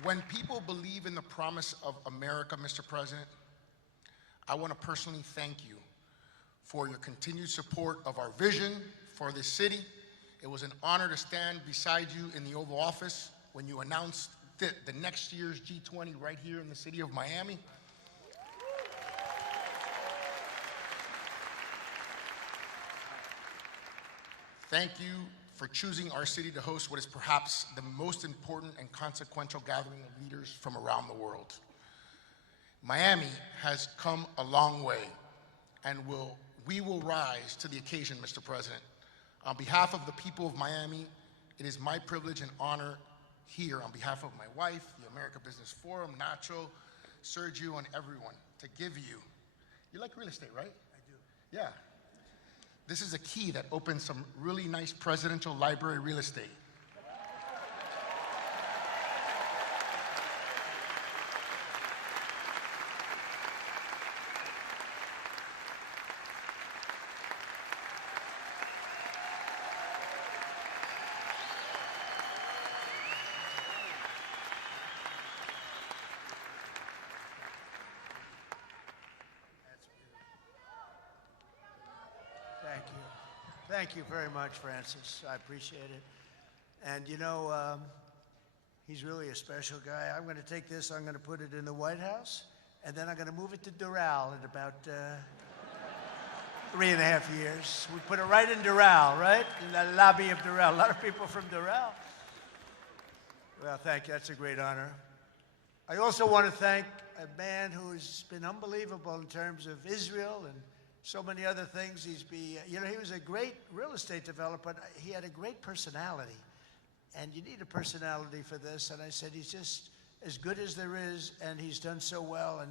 When people believe in the promise of America, Mr. President, I want to personally thank you for your continued support of our vision for this city. It was an honor to stand beside you in the Oval Office when you announced the next year's G20 right here in the city of Miami. Thank you for choosing our city to host what is perhaps the most important and consequential gathering of leaders from around the world. Miami has come a long way, and we will rise to the occasion, Mr. President. On behalf of the people of Miami, it is my privilege and honor here, on behalf of my wife, the America Business Forum, Nacho, Sergio, and everyone, to give you like real estate, right? I do. Yeah. This is a key that opens some really nice presidential library real estate. Thank you very much, Francis. I appreciate it. And you know, he's really a special guy. I'm going to take this, I'm going to put it in the White House, and then I'm going to move it to Doral in about 3.5 years. We put it right in Doral, right? In the lobby of Doral. A lot of people from Doral. Well, thank you. That's a great honor. I also want to thank a man who's been unbelievable in terms of Israel and so many other things. You know, he was a great real estate developer, but he had a great personality. And you need a personality for this. And I said, he's just as good as there is, and he's done so well. And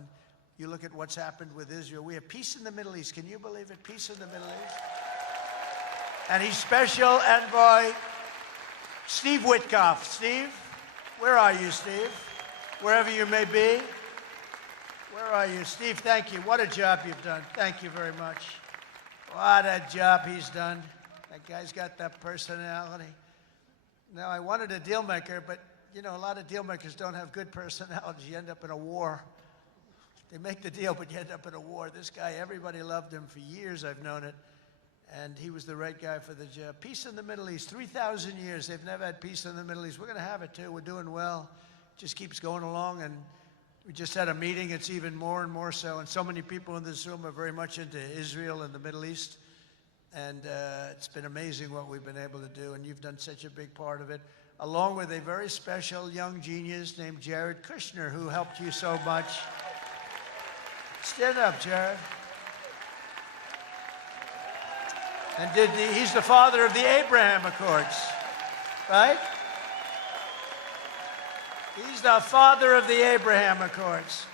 you look at what's happened with Israel. We have peace in the Middle East. Can you believe it? Peace in the Middle East. And he's special envoy Steve Witkoff. Steve, where are you, Steve? Wherever you may be. Where are you? Steve, thank you. What a job you've done. Thank you very much. What a job he's done. That guy's got that personality. Now, I wanted a deal maker, but, you know, a lot of deal makers don't have good personalities. You end up in a war. They make the deal, but you end up in a war. This guy, everybody loved him for years. I've known it. And he was the right guy for the job. Peace in the Middle East. 3,000 years. They've never had peace in the Middle East. We're going to have it, too. We're doing well. Just keeps going along. And we just had a meeting. It's even more and more so. And so many people in this room are very much into Israel and the Middle East. And it's been amazing what we've been able to do. And you've done such a big part of it, along with a very special young genius named Jared Kushner, who helped you so much. Stand up, Jared. And he's the father of the Abraham Accords, right? He's the father of the Abraham Accords.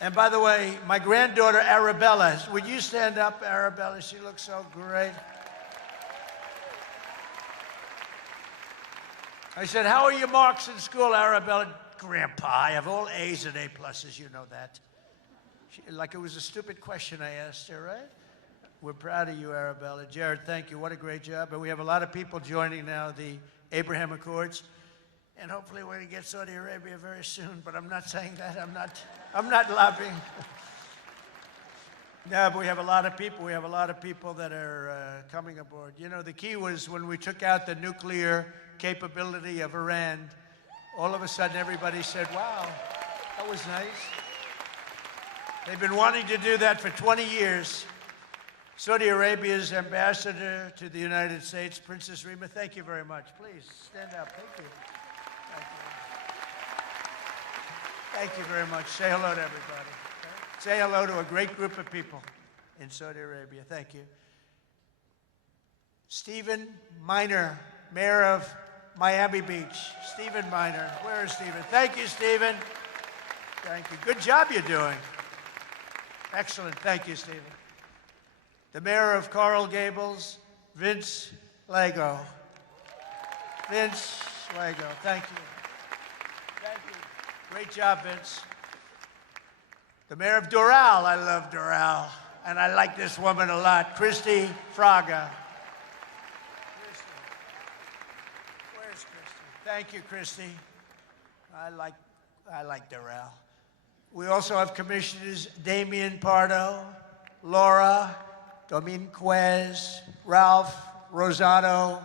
And by the way, my granddaughter, Arabella, would you stand up, Arabella? She looks so great. I said, how are your marks in school, Arabella? Grandpa, I have all A's and A pluses, you know that. Like it was a stupid question I asked her, right? We're proud of you, Arabella. Jared, thank you. What a great job. And we have a lot of people joining now the Abraham Accords. And hopefully we're going to get Saudi Arabia very soon, but I'm not saying that. I'm not lobbying. No, but we have a lot of people. We have a lot of people that are coming aboard. You know, the key was when we took out the nuclear capability of Iran, all of a sudden everybody said, wow, that was nice. They've been wanting to do that for 20 years. Saudi Arabia's ambassador to the United States, Princess Rima, thank you very much. Please stand up. Thank you. Thank you. Thank you very much. Say hello to everybody. Say hello to a great group of people in Saudi Arabia. Thank you. Stephen Miner, Mayor of Miami Beach. Stephen Miner. Where is Stephen? Thank you, Stephen. Thank you. Good job you're doing. Excellent. Thank you, Stephen. The Mayor of Coral Gables, Vince Lago. Vince Lago. Thank you. Thank you. Great job, Vince. The Mayor of Doral. I love Doral. And I like this woman a lot. Christy Fraga. Where's Christy? Thank you, Christy. I like Doral. We also have Commissioners Damian Pardo, Laura Dominguez, Ralph Rosado,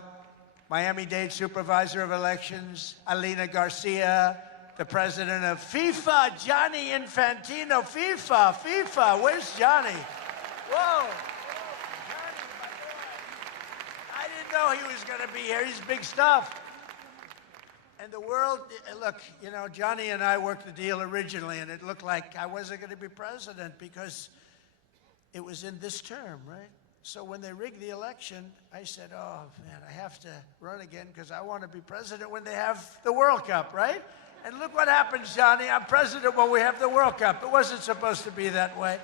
Miami-Dade Supervisor of Elections, Alina Garcia, the President of FIFA, Gianni Infantino. FIFA, where's Johnny? Whoa. Johnny, my boy. I didn't know he was going to be here. He's big stuff. And the world, look, you know, Johnny and I worked the deal originally, and it looked like I wasn't going to be president because it was in this term, right? So when they rigged the election, I said, oh, man, I have to run again because I want to be president when they have the World Cup, right? And look what happens, Johnny. I'm president when we have the World Cup. It wasn't supposed to be that way.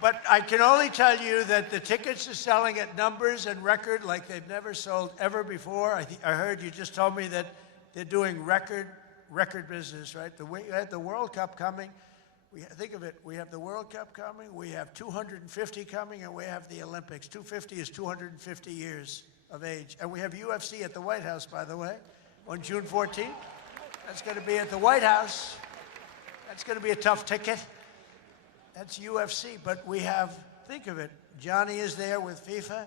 But I can only tell you that the tickets are selling at numbers and record like they've never sold ever before. I heard you just told me that they're doing record business, right? We had the World Cup coming. Think of it, we have the World Cup coming, we have 250 coming, and we have the Olympics. 250 is 250 years of age. And we have UFC at the White House, by the way, on June 14th. That's going to be at the White House. That's going to be a tough ticket. That's UFC, but we have, think of it, Johnny is there with FIFA,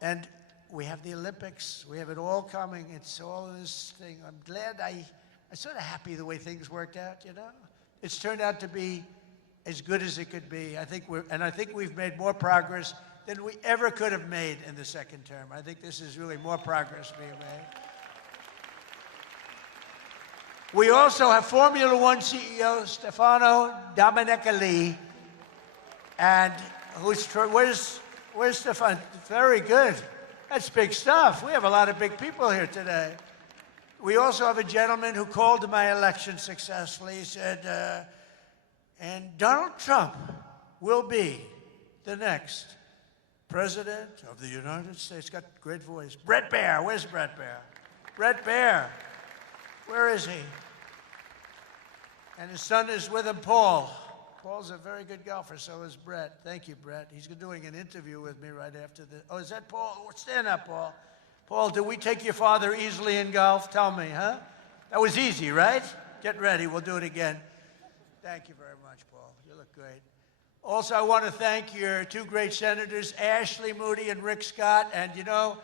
And we have the Olympics. We have it all coming. It's all this thing. I'm glad I'm sort of happy the way things worked out, you know? It's turned out to be as good as it could be. I think we've made more progress than we ever could have made in the second term. I think this is really more progress being made. We also have Formula One CEO Stefano Domenicali, and where's Stefano? Very good. That's big stuff. We have a lot of big people here today. We also have a gentleman who called my election successfully. He said, and Donald Trump will be the next President of the United States. Got a great voice. Brett Baer. Where's Brett Baer? Brett Baer. Where is he? And his son is with him, Paul. Paul's a very good golfer, so is Brett. Thank you, Brett. He's doing an interview with me right after this. Oh, is that Paul? Stand up, Paul. Paul, did we take your father easily in golf? Tell me, huh? That was easy, right? Get ready. We'll do it again. Thank you very much, Paul. You look great. Also, I want to thank your two great senators, Ashley Moody and Rick Scott. And, you know,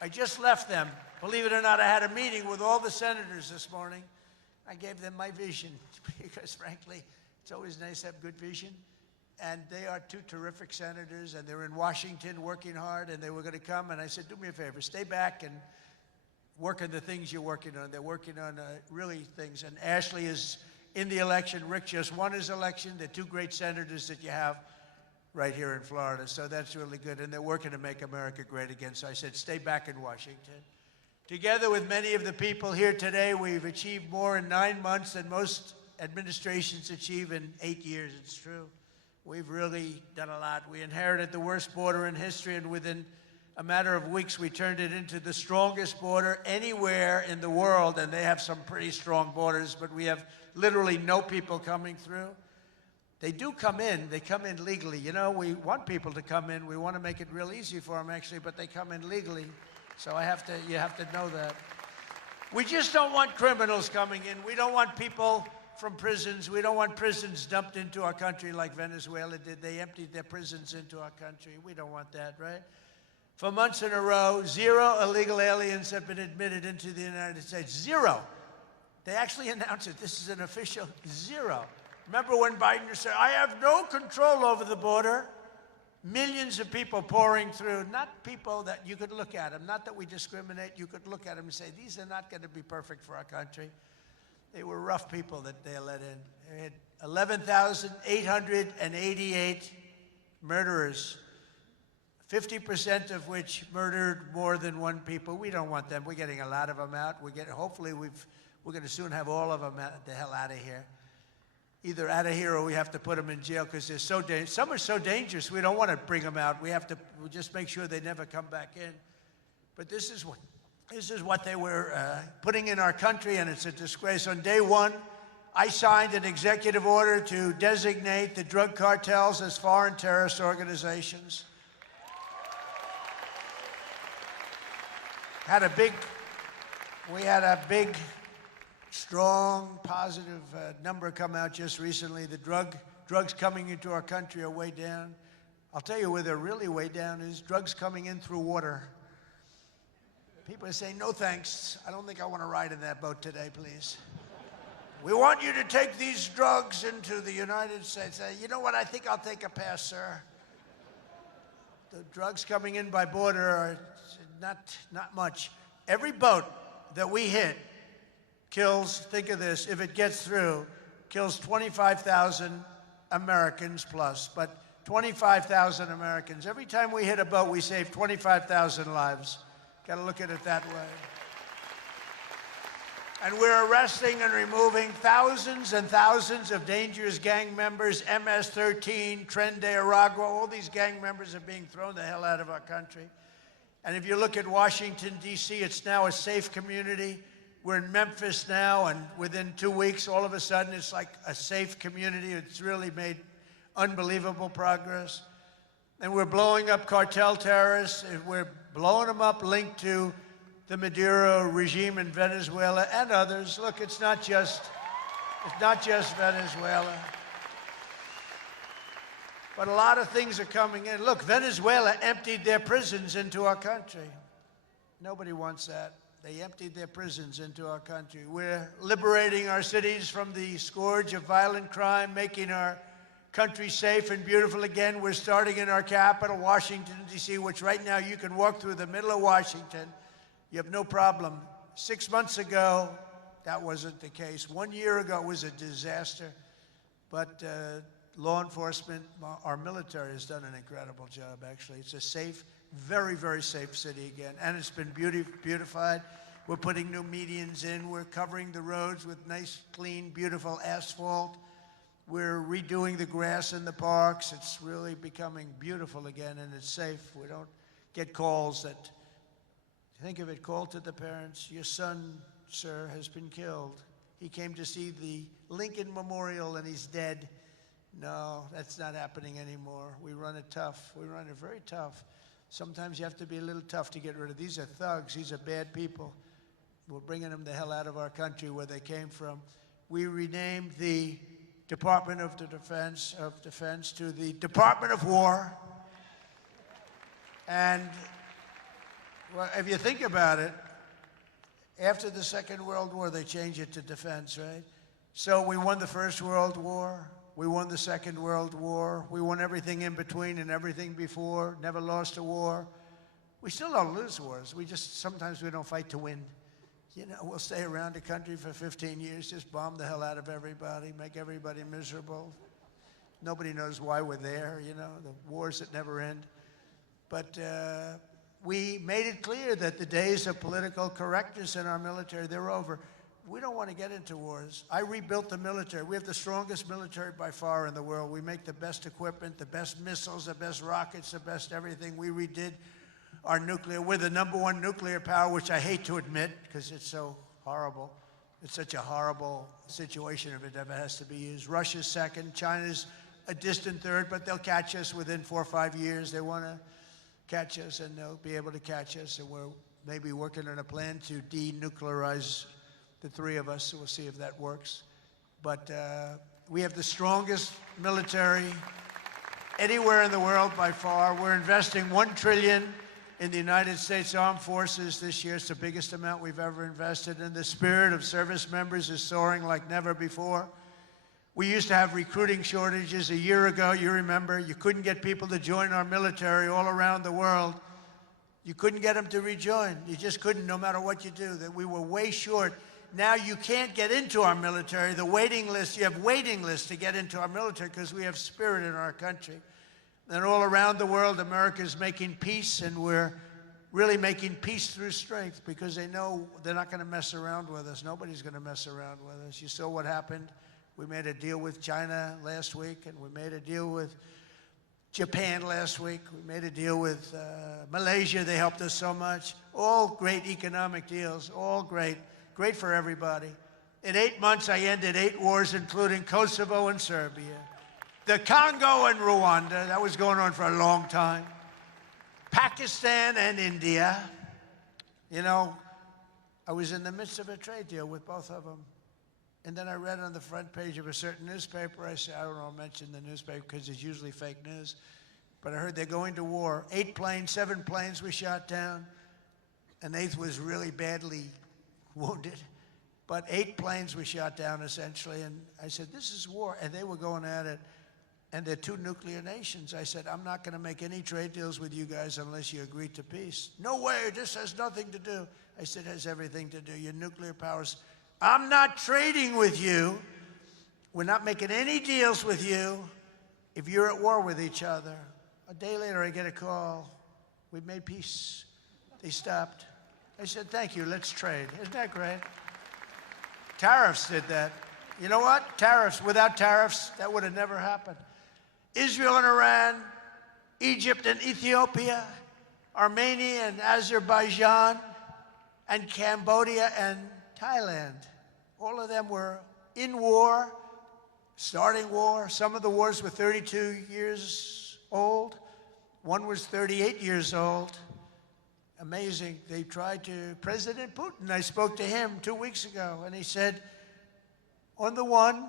I just left them. Believe it or not, I had a meeting with all the senators this morning. I gave them my vision because, frankly, it's always nice to have good vision. And they are two terrific senators, and they're in Washington working hard, and they were going to come. And I said, do me a favor, stay back and work on the things you're working on. They're working on really things. And Ashley is in the election. Rick just won his election. They're two great senators that you have right here in Florida. So that's really good. And they're working to make America great again. So I said, stay back in Washington. Together with many of the people here today, we've achieved more in 9 months than most administrations achieve in 8 years. It's true. We've really done a lot. We inherited the worst border in history, and within a matter of weeks, we turned it into the strongest border anywhere in the world, and they have some pretty strong borders, but we have literally no people coming through. They do come in. They come in legally. You know, we want people to come in. We want to make it real easy for them, actually, but they come in legally. So you have to know that. We just don't want criminals coming in. We don't want people from prisons. We don't want prisons dumped into our country like Venezuela did. They emptied their prisons into our country. We don't want that, right? For months in a row, 0 illegal aliens have been admitted into the United States. 0. They actually announced it. This is an official 0. Remember when Biden said, I have no control over the border? Millions of people pouring through, not people that you could look at them, not that we discriminate. You could look at them and say, these are not going to be perfect for our country. They were rough people that they let in. They had 11,888 murderers, 50% of which murdered more than one people. We don't want them. We're getting a lot of them out. Hopefully we're going to soon have all of them the hell out of here. Either out of here or we have to put them in jail because they're so dangerous. Some are so dangerous we don't want to bring them out. We'll just make sure they never come back in. But this is what they were putting in our country, and it's a disgrace. On day one, I signed an executive order to designate the drug cartels as foreign terrorist organizations. We had a big, strong, positive number come out just recently. The drugs coming into our country are way down. I'll tell you where they're really way down is drugs coming in through water. People are saying, no thanks. I don't think I want to ride in that boat today, please. We want you to take these drugs into the United States. You know what? I think I'll take a pass, sir. The drugs coming in by border are not much. Every boat that we hit kills, think of this, if it gets through, kills 25,000 Americans plus, but 25,000 Americans. Every time we hit a boat, we save 25,000 lives. Got to look at it that way. And we're arresting and removing thousands and thousands of dangerous gang members, MS-13, Tren de Aragua, all these gang members are being thrown the hell out of our country. And if you look at Washington, D.C., it's now a safe community. We're in Memphis now, and within 2 weeks, all of a sudden, it's like a safe community. It's really made unbelievable progress. And we're blowing up cartel terrorists. We're blowing them up linked to the Maduro regime in Venezuela and others. Look, it's not just Venezuela. But a lot of things are coming in. Look, Venezuela emptied their prisons into our country. Nobody wants that. They emptied their prisons into our country. We're liberating our cities from the scourge of violent crime, making our country safe and beautiful again. We're starting in our capital, Washington, D.C., which right now you can walk through the middle of Washington. You have no problem. 6 months ago, that wasn't the case. 1 year ago, it was a disaster. But law enforcement, our military has done an incredible job, actually. It's a safe, very, very safe city again. And it's been beautified. We're putting new medians in. We're covering the roads with nice, clean, beautiful asphalt. We're redoing the grass in the parks. It's really becoming beautiful again, and it's safe. We don't get calls that, think of it, call to the parents, your son, sir, has been killed. He came to see the Lincoln Memorial and he's dead. No, that's not happening anymore. We run it tough. We run it very tough. Sometimes you have to be a little tough to get rid of. These are thugs. These are bad people. We're bringing them the hell out of our country where they came from. We renamed the Department of Defense to the Department of War. And well, if you think about it, after the Second World War, they changed it to defense, right? So we won the First World War. We won the Second World War. We won everything in between and everything before. Never lost a war. We still don't lose wars. Sometimes we don't fight to win. You know, we'll stay around the country for 15 years, just bomb the hell out of everybody, make everybody miserable. Nobody knows why we're there, you know, the wars that never end. But we made it clear that the days of political correctness in our military, they're over. We don't want to get into wars. I rebuilt the military. We have the strongest military by far in the world. We make the best equipment, the best missiles, the best rockets, the best everything. We redid our nuclear. We're the #1 nuclear power, which I hate to admit because it's so horrible. It's such a horrible situation if it ever has to be used. Russia's second. China's a distant third, but they'll catch us within 4 or 5 years. They want to catch us, and they'll be able to catch us. And we're maybe working on a plan to denuclearize the three of us, so we'll see if that works. But we have the strongest military anywhere in the world by far. We're investing $1 trillion in the United States Armed Forces this year. It's the biggest amount we've ever invested, and the spirit of service members is soaring like never before. We used to have recruiting shortages a year ago. You remember, you couldn't get people to join our military all around the world. You couldn't get them to rejoin. You just couldn't, no matter what you do. That we were way short. Now you can't get into our military. The waiting list, you have waiting lists to get into our military because we have spirit in our country. And all around the world, America's making peace, and we're really making peace through strength because they know they're not going to mess around with us. Nobody's going to mess around with us. You saw what happened. We made a deal with China last week, and we made a deal with Japan last week. We made a deal with Malaysia. They helped us so much. All great economic deals, all great. Great for everybody. In 8 months, I ended 8 wars, including Kosovo and Serbia. The Congo and Rwanda, that was going on for a long time. Pakistan and India. You know, I was in the midst of a trade deal with both of them. And then I read on the front page of a certain newspaper, I said, I don't know, mention the newspaper because it's usually fake news. But I heard they're going to war. 8 planes, 7 planes were shot down. An 8th was really badly wounded. But 8 planes were shot down, essentially. And I said, this is war. And they were going at it. And they're 2 nuclear nations. I said, I'm not going to make any trade deals with you guys unless you agree to peace. No way, this has nothing to do. I said, it has everything to do. Your nuclear powers. I'm not trading with you. We're not making any deals with you if you're at war with each other. A day later, I get a call. We've made peace. They stopped. I said, thank you, let's trade. Isn't that great? Tariffs did that. You know what? Tariffs. Without tariffs, that would have never happened. Israel and Iran, Egypt and Ethiopia, Armenia and Azerbaijan, and Cambodia and Thailand. All of them were in war, starting war. Some of the wars were 32 years old. One was 38 years old. Amazing. They tried to, President Putin, I spoke to him 2 weeks ago, and he said, on the one,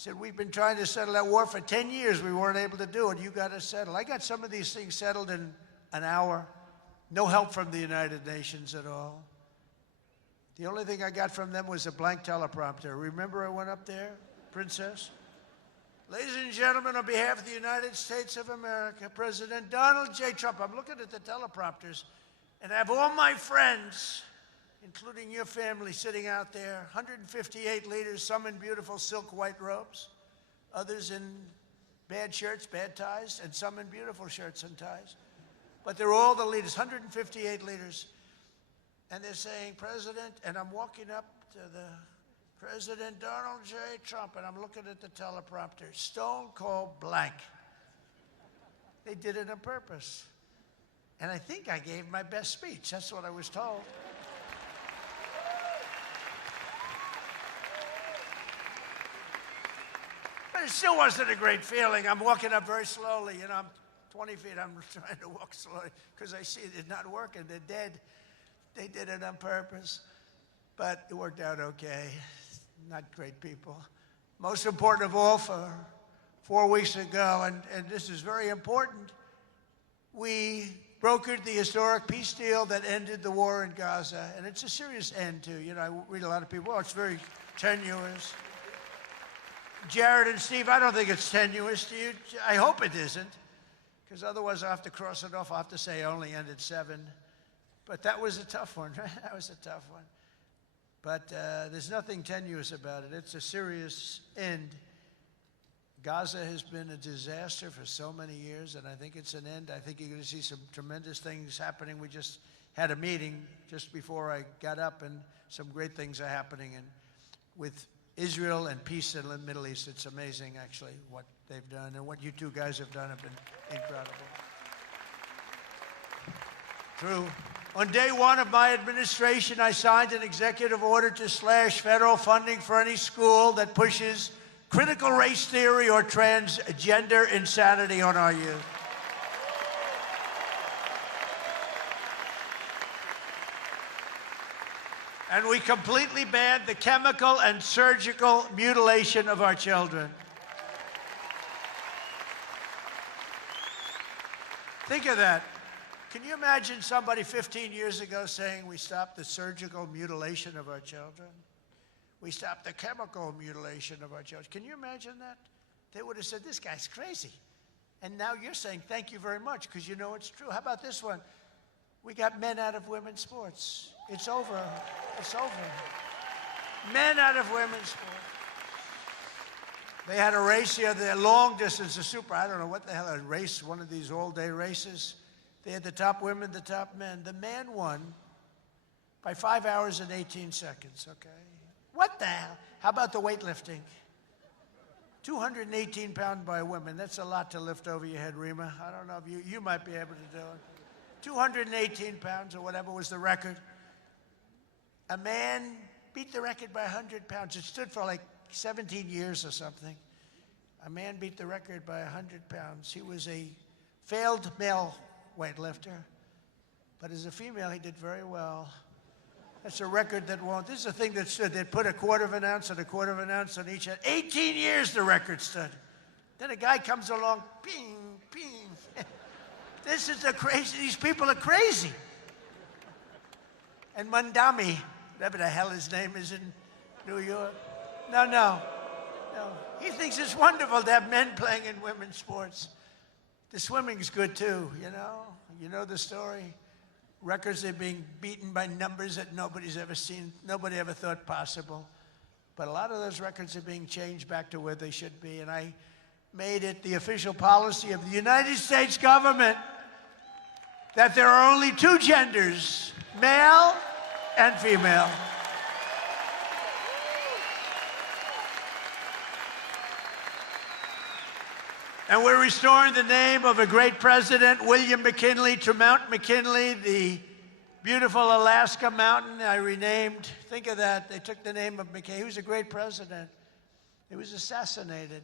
He said, we've been trying to settle that war for 10 years. We weren't able to do it. You got to settle. I got some of these things settled in an hour. No help from the United Nations at all. The only thing I got from them was a blank teleprompter. Remember I went up there, Princess? Ladies and gentlemen, on behalf of the United States of America, President Donald J. Trump, I'm looking at the teleprompters, and I have all my friends, including your family, sitting out there, 158 leaders, some in beautiful silk white robes, others in bad shirts, bad ties, and some in beautiful shirts and ties. But they're all the leaders, 158 leaders. And they're saying, President, and I'm walking up to the President Donald J. Trump, and I'm looking at the teleprompter, stone cold blank. They did it on purpose. And I think I gave my best speech. That's what I was told. But it still wasn't a great feeling. I'm walking up very slowly. You know, I'm 20 feet. I'm trying to walk slowly because I see it's not working. They're dead. They did it on purpose. But it worked out okay. Not great people. Most important of all, for 4 weeks ago, and this is very important, we brokered the historic peace deal that ended the war in Gaza. And it's a serious end, too. You know, I read a lot of people, oh, it's very tenuous. Jared and Steve, I don't think it's tenuous to you. I hope it isn't, because otherwise I'll have to cross it off. I'll have to say only ended 7. But that was a tough one, right? That was a tough one. But there's nothing tenuous about it. It's a serious end. Gaza has been a disaster for so many years, and I think it's an end. I think you're going to see some tremendous things happening. We just had a meeting just before I got up, and some great things are happening. And with Israel and peace in the Middle East, it's amazing, actually, what they've done. And what you two guys have done have been incredible. True. On day 1 of my administration, I signed an executive order to slash federal funding for any school that pushes critical race theory or transgender insanity on our youth. And we completely banned the chemical and surgical mutilation of our children. Think of that. Can you imagine somebody 15 years ago saying we stopped the surgical mutilation of our children? We stopped the chemical mutilation of our children. Can you imagine that? They would have said, this guy's crazy. And now you're saying, thank you very much, because you know it's true. How about this one? We got men out of women's sports. It's over. It's over. Men out of women's sports. They had a race here, the long distance, a super, I don't know what the hell, a race, one of these all-day races. They had the top women, the top men. The man won by 5 hours and 18 seconds, okay? What the hell? How about the weightlifting? 218 pounds by women. That's a lot to lift over your head, Rima. I don't know if you might be able to do it. 218 pounds or whatever was the record. A man beat the record by 100 pounds. It stood for like 17 years or something. A man beat the record by 100 pounds. He was a failed male weightlifter, but as a female, he did very well. That's a record that won't. This is a thing that stood. They'd put a quarter of an ounce and a quarter of an ounce on each end. 18 years the record stood. Then a guy comes along, ping, ping. This is a crazy, these people are crazy. And Mandami, whatever the hell his name is in New York. No. He thinks it's wonderful to have men playing in women's sports. The swimming's good too, you know? You know the story? Records are being beaten by numbers that nobody's ever seen, nobody ever thought possible. But a lot of those records are being changed back to where they should be, and I made it the official policy of the United States government that there are only 2 genders, male and female. And we're restoring the name of a great president, William McKinley, to Mount McKinley, the beautiful Alaska mountain I renamed. Think of that. They took the name of McKinley. He was a great president. He was assassinated.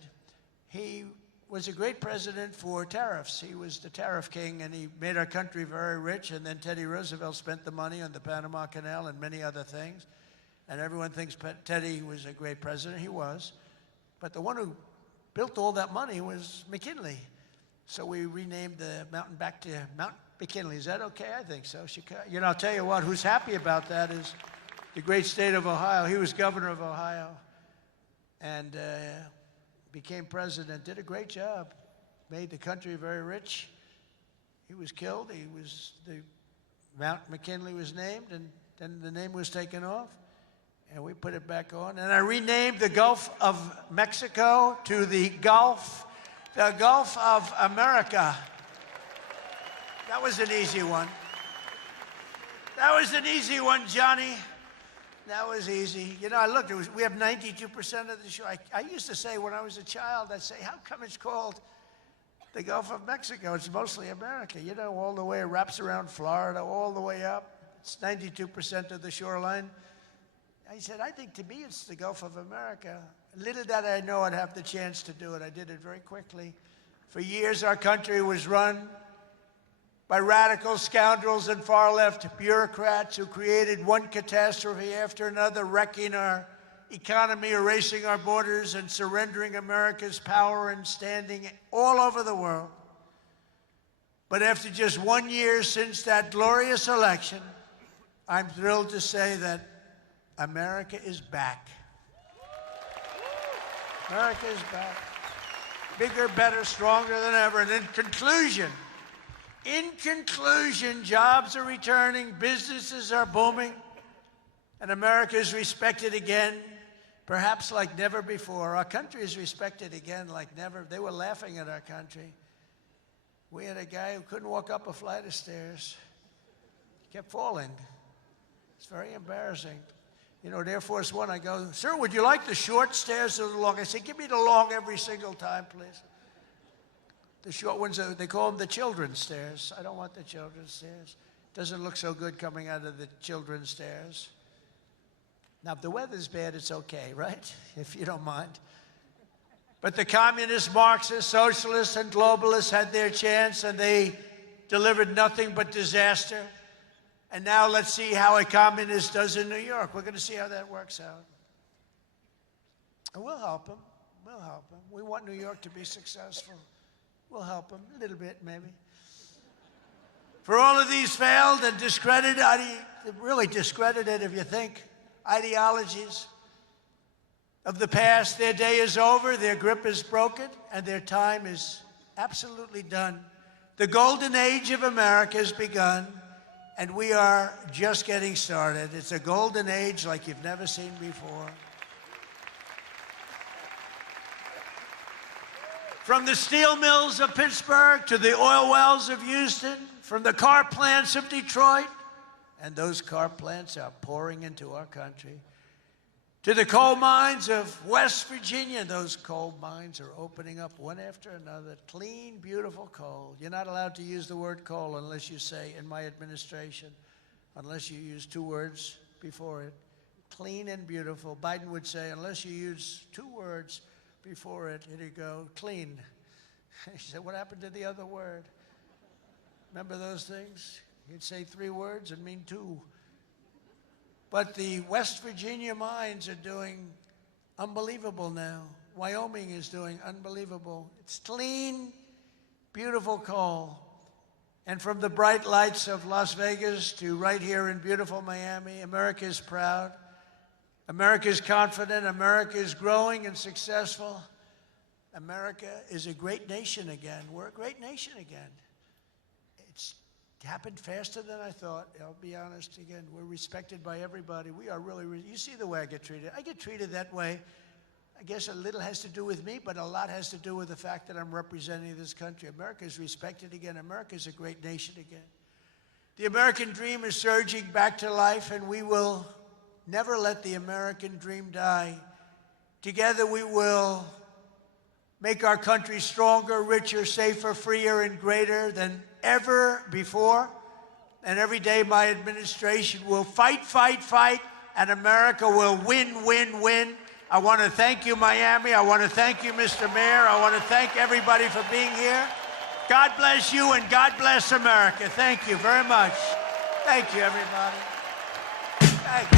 He was a great president for tariffs. He was the tariff king, and he made our country very rich. And then Teddy Roosevelt spent the money on the Panama Canal and many other things. And everyone thinks Teddy was a great president. He was. But the one who built all that money was McKinley. So we renamed the mountain back to Mount McKinley. Is that okay? I think so. You know, I'll tell you what, who's happy about that is the great state of Ohio. He was governor of Ohio and became president, did a great job, made the country very rich. He was killed. Mount McKinley was named, and then the name was taken off, and we put it back on. And I renamed the Gulf of Mexico to the Gulf of America. That was an easy one. That was an easy one, Johnny. That was easy. You know, I looked, we have 92% of the show. I used to say when I was a child, I'd say, how come it's called the Gulf of Mexico? It's mostly America. You know, all the way, it wraps around Florida, all the way up. It's 92% of the shoreline. I said, I think to me it's the Gulf of America. Little did I know I'd have the chance to do it. I did it very quickly. For years, our country was run by radical scoundrels and far-left bureaucrats who created one catastrophe after another, wrecking our economy, erasing our borders, and surrendering America's power and standing all over the world. But after just 1 year since that glorious election, I'm thrilled to say that America is back. America is back. Bigger, better, stronger than ever. And in conclusion, jobs are returning, businesses are booming, and America is respected again, perhaps like never before. Our country is respected again like never. They were laughing at our country. We had a guy who couldn't walk up a flight of stairs. He kept falling. It's very embarrassing. You know, at Air Force One, I go, sir, would you like the short stairs or the long? I say, give me the long every single time, please. The short ones, they call them the children's stairs. I don't want the children's stairs. Doesn't look so good coming out of the children's stairs. Now, if the weather's bad, it's okay, right? If you don't mind. But the communists, Marxists, socialists, and globalists had their chance, and they delivered nothing but disaster. And now let's see how a communist does in New York. We're going to see how that works out. And we'll help them. We'll help them. We want New York to be successful. We'll help them a little bit, maybe. For all of these failed and discredited, really discredited if you think, ideologies of the past, their day is over, their grip is broken, and their time is absolutely done. The golden age of America has begun, and we are just getting started. It's a golden age like you've never seen before. From the steel mills of Pittsburgh to the oil wells of Houston, from the car plants of Detroit, and those car plants are pouring into our country, to the coal mines of West Virginia. Those coal mines are opening up one after another. Clean, beautiful coal. You're not allowed to use the word coal unless you say, in my administration, unless you use 2 words before it. Clean and beautiful. Biden would say, unless you use 2 words before it, here you go, clean. He said, what happened to the other word? Remember those things? You'd say 3 words and mean 2. But the West Virginia mines are doing unbelievable now. Wyoming is doing unbelievable. It's clean, beautiful coal. And from the bright lights of Las Vegas to right here in beautiful Miami, America is proud. America is confident. America is growing and successful. America is a great nation again. We're a great nation again. It's happened faster than I thought. I'll be honest again. We're respected by everybody. We are really, you see the way I get treated. I get treated that way. I guess a little has to do with me, but a lot has to do with the fact that I'm representing this country. America is respected again. America is a great nation again. The American dream is surging back to life, and we will never let the American dream die. Together we will make our country stronger, richer, safer, freer, and greater than ever before. And every day my administration will fight, fight, fight, and America will win, win, win. I want to thank you, Miami. I want to thank you, Mr. Mayor. I want to thank everybody for being here. God bless you, and God bless America. Thank you very much. Thank you, everybody. Thank you.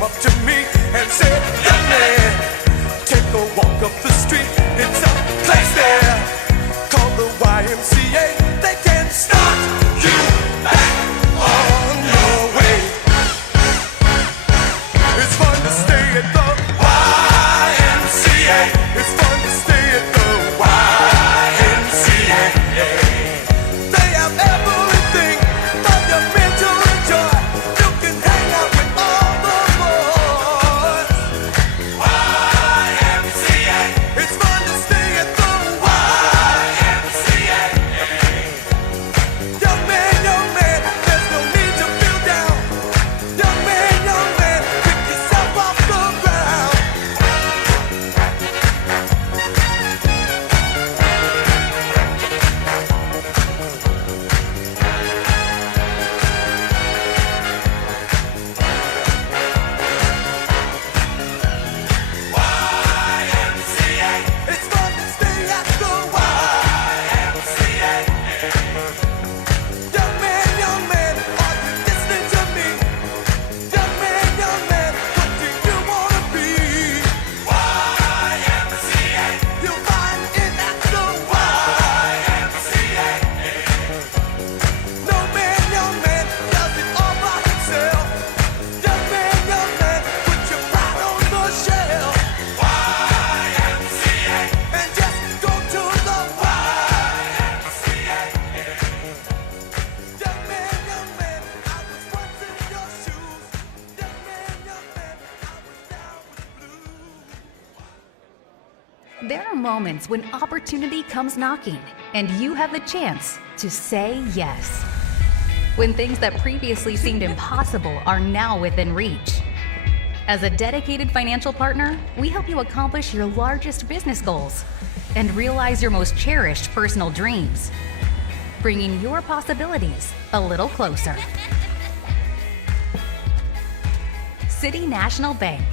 came up to me and said, young man, take a walk up the street. It's a place there called the YMCA. They can start you back on your way. It's fun to stay at the YMCA. It's fun to stay at the YMCA. They have everything fundamental joy. You can hang out with all the boys. YMCA. It's fun to stay at the YMCA. Young man, there's no need to feel down. Young man, pick yourself off the ground. YMCA. It's fun to stay at the YMCA. Young man, are you listening to me? Young man, what do you wanna be? YMCA. You'll find it at the YMCA. No man, young man, does it all by himself. Young man, put your pride on the shelf. YMCA. And just go to the YMCA. Young man, I was once in your shoes. Young man, I was down with the blues. There are moments when opportunity comes knocking and you have the chance to say yes. When things that previously seemed impossible are now within reach. As a dedicated financial partner, we help you accomplish your largest business goals and realize your most cherished personal dreams, bringing your possibilities a little closer. City National Bank.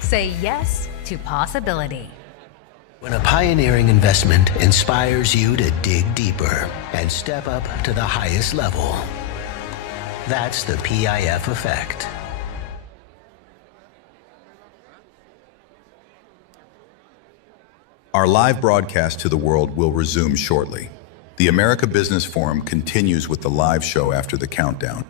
Say yes to possibility. When a pioneering investment inspires you to dig deeper and step up to the highest level, that's the PIF effect. Our live broadcast to the world will resume shortly. The America Business Forum continues with the live show after the countdown.